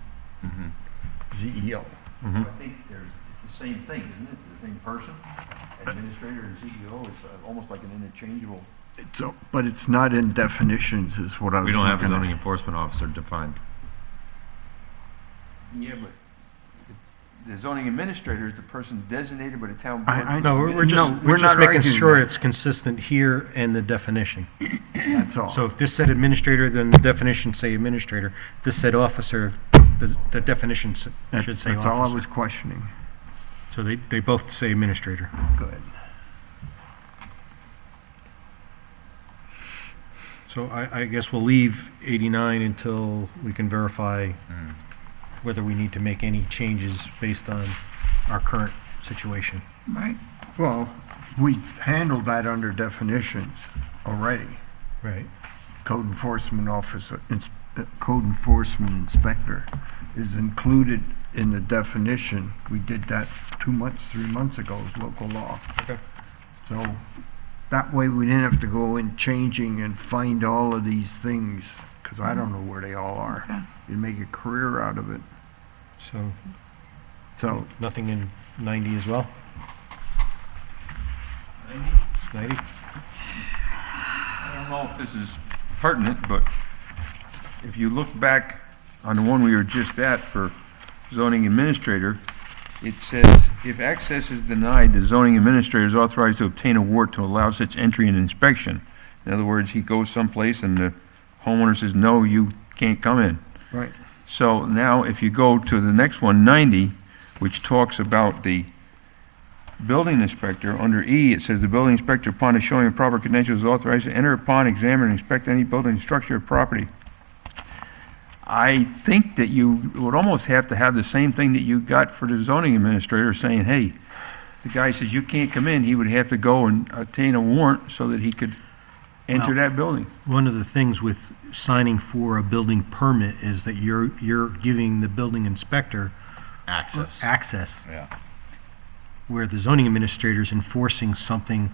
ZEO. I think it's the same thing, isn't it? The same person? Administrator and CEO is almost like an interchangeable. But it's not in definitions is what I was We don't have a looking zoning at. enforcement officer defined. Yeah, but the zoning administrator is the person designated by the town board. I- No, we're just, No, we're we're just not making arguing sure that. it's consistent here and the definition. That's all. So if this said administrator, then the definition say administrator. If this said officer, the definition should say That's all I officer. was questioning. So they both say administrator. Good. So I guess we'll leave 89 until we can verify whether we need to make any changes based on our current situation. Right. Well, we handled that under definitions already. Right. Code enforcement officer, code enforcement inspector is included in the definition. We did that 3 months ago as local law. Okay. So that way we didn't have to go in changing and find all of these things, because I don't know where they all are. You make a career out of it. So, Nothing in 90 as well? 90? I don't know if this is pertinent, but if you look back on the one we were just at for zoning administrator, it says, if access is denied, the zoning administrator is authorized to obtain a warrant to allow such entry and inspection. In other words, he goes someplace and the homeowner says, no, you can't come in. right. So now, if you go to the next one, 90, which talks about the building inspector, under E, it says the building inspector, upon the showing of proper credentials, is authorized to enter upon, examine, and inspect any building, structure, or property. I think that you would almost have to have the same thing that you got for the zoning administrator, saying, hey, the guy says you can't come in, he would have to go and obtain a warrant so that he could enter that building. One of the things with signing for a building permit is that you're giving the building inspector access, Yeah. where the zoning administrator is enforcing something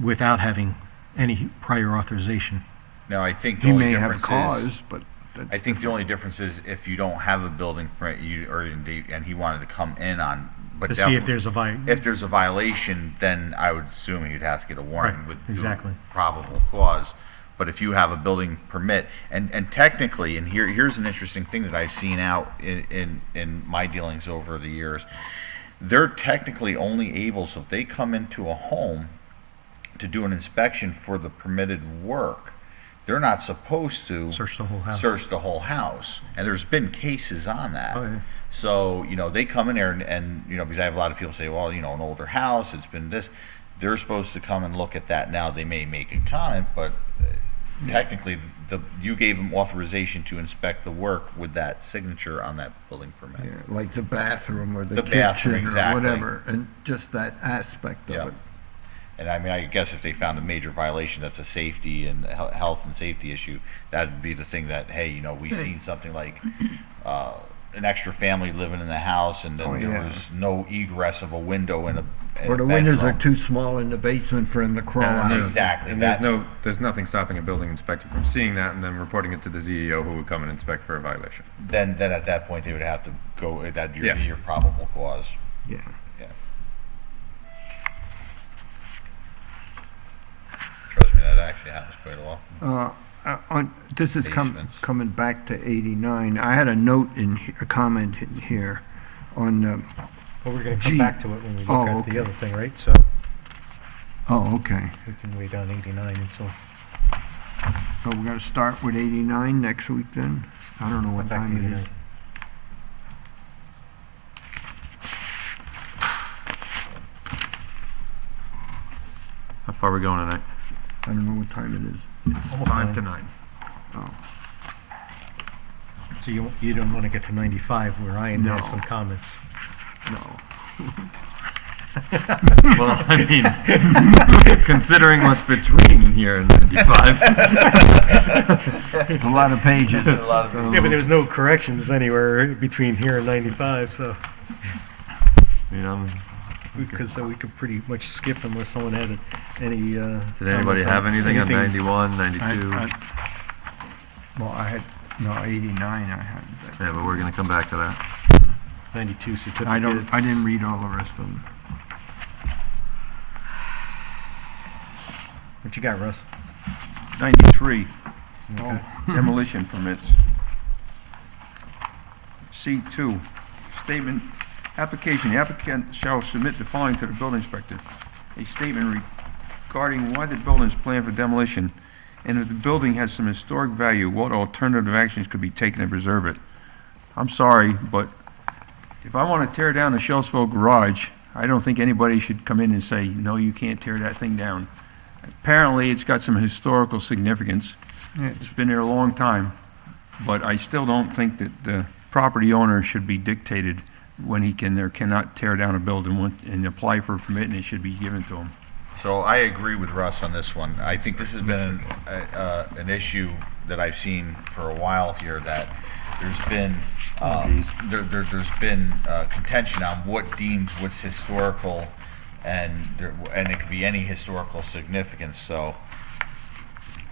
without having any prior authorization. Now, I think the He only may have difference is, cause, but that's. I think the only difference is if you don't have a building permit, and he wanted to come in on, but To see if definitely, there's if there's a violation, then I would assume you'd have to get a warrant Right, with exactly. probable cause. But if you have a building permit, and technically, and here's an interesting thing that I've seen out in my dealings over the years, they're technically only able, so if they come into a home to do an inspection for the permitted work, they're not supposed to search the whole house. search the whole house. And there's been cases on that. Oh, yeah. So, they come in there and, because I have a lot of people say, well, an older house, it's been this. They're supposed to come and look at that now. They may make a comment, but technically, you gave them authorization to inspect the work with that signature on that building permit. Yeah, like the bathroom or the The bathroom, kitchen or exactly. whatever, and just that aspect Yeah. of it. And I mean, I guess if they found a major violation that's a safety and health and safety issue, that'd be the thing that, hey, we've seen something like an extra family living in the house and then Oh, there yeah. was no egress of a window Or the windows are too small in the basement for him to crawl out of. Exactly. And there's nothing stopping a building inspector from seeing that and then reporting it to the CEO, who would come and inspect for a violation. Then at that point, they would have to go, that'd be Yeah. your probable cause. Yeah. Yeah. Trust me, that actually happens quite a lot. This is Basements. coming back to 89. I had a note a comment in here on, Well, we're going to come G. back to it when we Oh, look at okay. the other thing, right? So oh, okay. we can wait on 89 until, So we're gonna start with 89 next week then? I don't know what back to time it 89. is. How far are we going tonight? I don't know what time it is. It's Almost 5 9. to 9. Oh, So you don't want to get to 95 where Ian No. has some comments. no. Well, I mean, considering what's between here and 95. It's a lot of pages. Yeah, but there was no corrections anywhere between here and 95, so You know, we could pretty much skip unless someone had any, did anybody comments on have anything on anything. 91, 92? Well, I had, no, 89 I had. but Yeah, but we're gonna come back to that. 92 certificates. I didn't read all the rest of them. What you got, Russ? 93, Okay. demolition permits. C2, statement, application, the applicant shall submit the following to the building inspector. A statement regarding why the building is planned for demolition, and if the building has some historic value, what alternative actions could be taken to preserve it. I'm sorry, but if I want to tear down the Shellsville garage, I don't think anybody should come in and say, no, you can't tear that thing down. Apparently, it's got some historical significance. It's been there a long time, but I still don't think that the property owner should be dictated when he can or cannot tear down a building and apply for a permit, and it should be given to him. So I agree with Russ on this one. I think this has been an issue that I've seen for a while here, that there's been, there's been contention on what's historical, and it could be any historical significance. So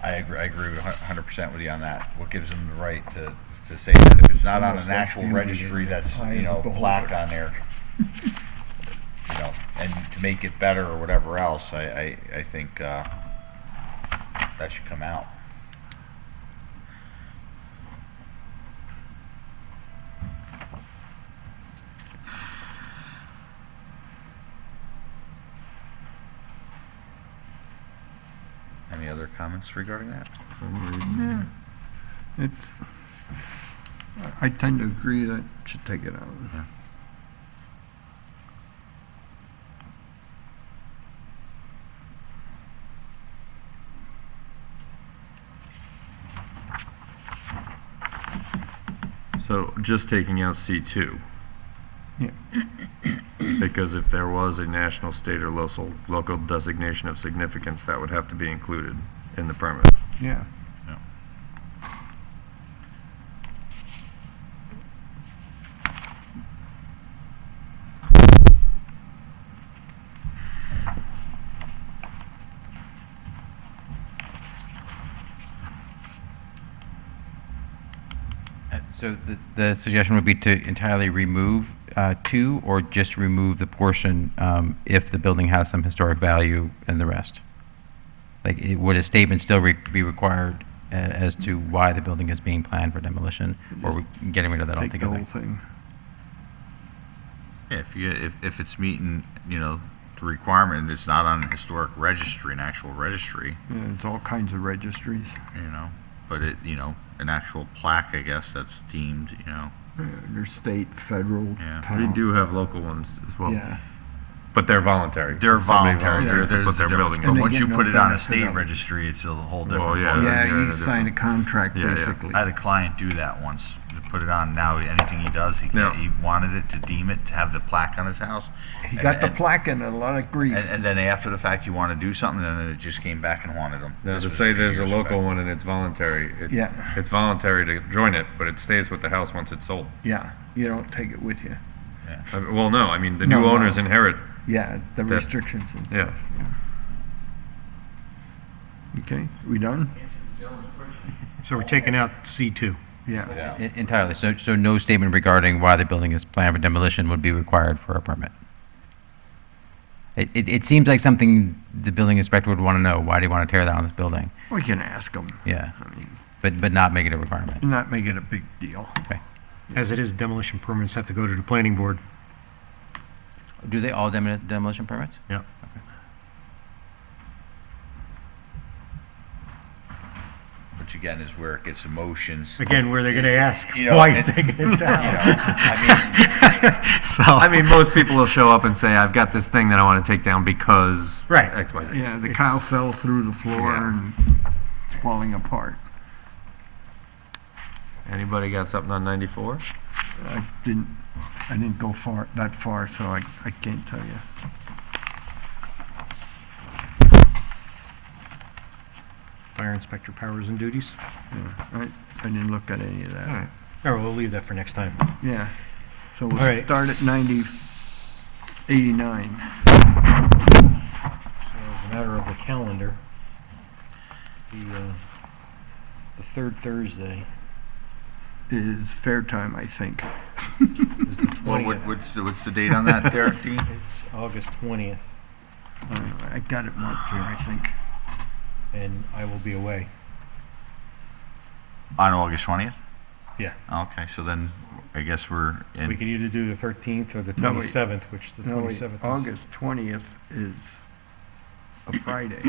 I agree with 100% with you on that. What gives them the right to say that if it's not on an actual registry that's, plaque on there, and to make it better or whatever else, I think that should come out. Any other comments regarding that? Yeah. It's, I tend to agree that should take it out. So just taking out C2. Yeah. Because if there was a national, state, or local designation of significance, that would have to be included in the permit. Yeah. So the suggestion would be to entirely remove 2, or just remove the portion if the building has some historic value and the rest? Like, would a statement still be required as to why the building is being planned for demolition, or we getting rid of that Take the altogether? whole thing. Yeah, if it's meeting, the requirement, it's not on a historic registry, an actual registry, Yeah, there's all kinds of registries. but an actual plaque, I guess, that's deemed, Yeah, there's state, federal, Yeah. We town. do have local ones as well. Yeah. But they're voluntary. they're If somebody voluntary. volunteers to There's put a their difference. building But And they in. once you get put no it on a benefit state of it. registry, it's a whole Well, different. yeah, ballgame. Yeah, yeah, you sign a contract, Yeah, yeah. basically. I had a client do that once, to put it on. Now, anything he does, No. he wanted it to deem it, to have the plaque on his house. He got the And- plaque and a lot of grief. And then after the fact, you want to do something, and then it just came back and haunted him. Now, This to was say few there's a years local back. one and it's voluntary, Yeah. it's voluntary to join it, but it stays with the house once it's sold. Yeah, you don't take it with you. Well, no, I mean, the new No, no. owners inherit Yeah, the restrictions and Yeah. stuff. Yeah. Okay, we done? So we're taking out C2. Yeah. Entirely. So no statement regarding why the building is planned for demolition would be required for a permit. It seems like something the building inspector would want to know. Why do you want to tear down this building? We can ask them. Yeah, I mean, but not make it a requirement. not make it a big deal. Okay. As it is, demolition permits have to go to the planning board. Do they all demolition permits? Yeah. Which again is where it gets emotions. Again, where they're going to ask, You know, why are you and- taking it You know, down? I mean, most people will show up and say, I've got this thing that I want to take down because Right. X, Y, Z. Yeah, the cow fell through the floor Yeah. and it's falling apart. Anybody got something on 94? I didn't go that far, so I can't tell you. Fire inspector powers and duties. Yeah, I didn't look at any of that. All right. All right, we'll leave that for next time. Yeah. So we'll All right. start at 89. So as a matter of the calendar, the third Thursday Is fair time, I think. is the Well, 20th. what's the date on that, Derek, Dean? It's August 20th, I got it marked here, I think. and I will be away. On August 20th? Yeah. Okay, so then I guess we're We in, can either do the 13th or the No, wait. 27th, which the No, wait, 27th is. August 20th is a Friday.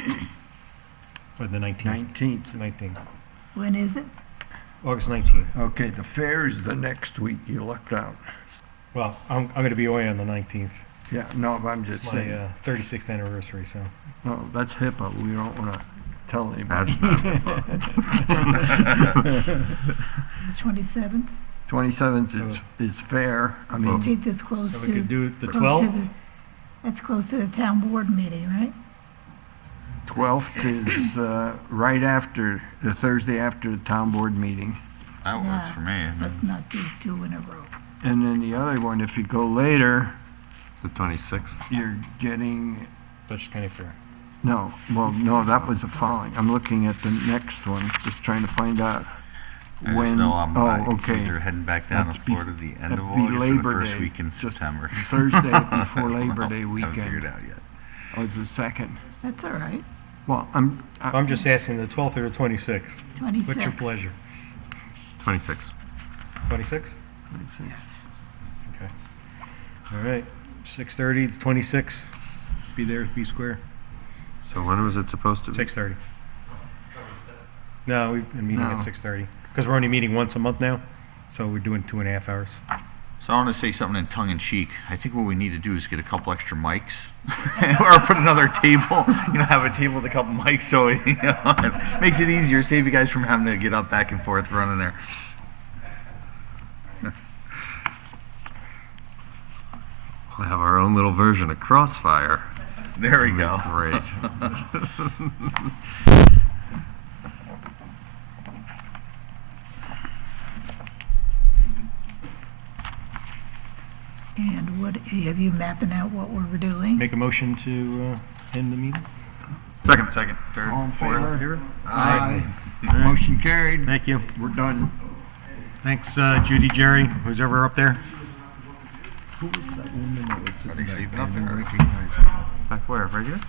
Or the 19th. 19th. 19th. When is it? August 19th. Okay, the fair is the next week. You lucked out. Well, I'm going to be away on the 19th. Yeah, no, but I'm just It's my saying. 36th anniversary, so. No, that's HIPAA. We don't want to tell anybody. That's not. The 27th? 27th is fair. I mean, 13th is close So to. we could do the close to 12th? That's close to the town board meeting, right? 12th is right after, the Thursday after the town board meeting. that works for me. Let's not do two in a row. And then the other one, if you go later, The 26th? you're getting, Dutchess County Fair. no, that was the following. I'm looking at the next one, just trying to find out I just when. know I'm Oh, okay. either heading back down to That's bef- Florida the end of that'd be August or the Labor first Day, week in just September. Thursday before Labor Day Haven't figured weekend out yet. was the second. That's all right. Well, I'm just asking the 12th or the 26th. 26th. What's your pleasure? 26. 26th? Yes. Okay. All right, 6:30, the 26th. Be there, be square. So when was it supposed to be? 6:30. No, we've been meeting No. at 6:30, because we're only meeting once a month now, so we're doing 2.5 hours. So I want to say something in tongue in cheek. I think what we need to do is get a couple extra mics, or put another table. Have a table with a couple mics, so it makes it easier. Save you guys from having to get up back and forth running there. We'll have our own little version of Crossfire. There we go. Great. And what, have you mapping out what we're doing? Make a motion to end the meeting? Second. Second, third, all in fourth. favor? Aye. Motion carried. Thank you. We're done. Thanks, Judy, Jerry, who's ever up there. Are they sleeping up there? Back where? Right here?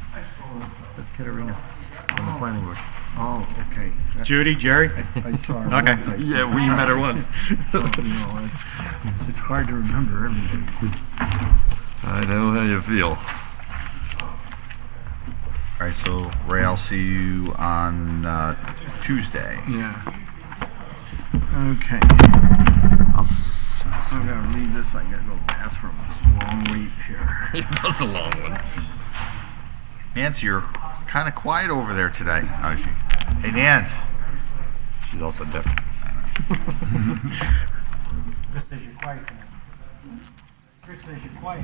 That's Katerina on the planning board. Oh, okay. Judy, Jerry? I saw her. Okay. once. Yeah, we met her once. So, it's hard to remember everything. I know how you feel. All right, so Ray, I'll see you on Tuesday. Yeah. Okay. I'm gonna read this. I gotta go to the bathroom. It's a long wait here. That's a long one. Nancy, you're kind of quiet over there today. Oh, hey, Nance. She's also deaf. Chris says you're quiet tonight. Chris says you're quiet.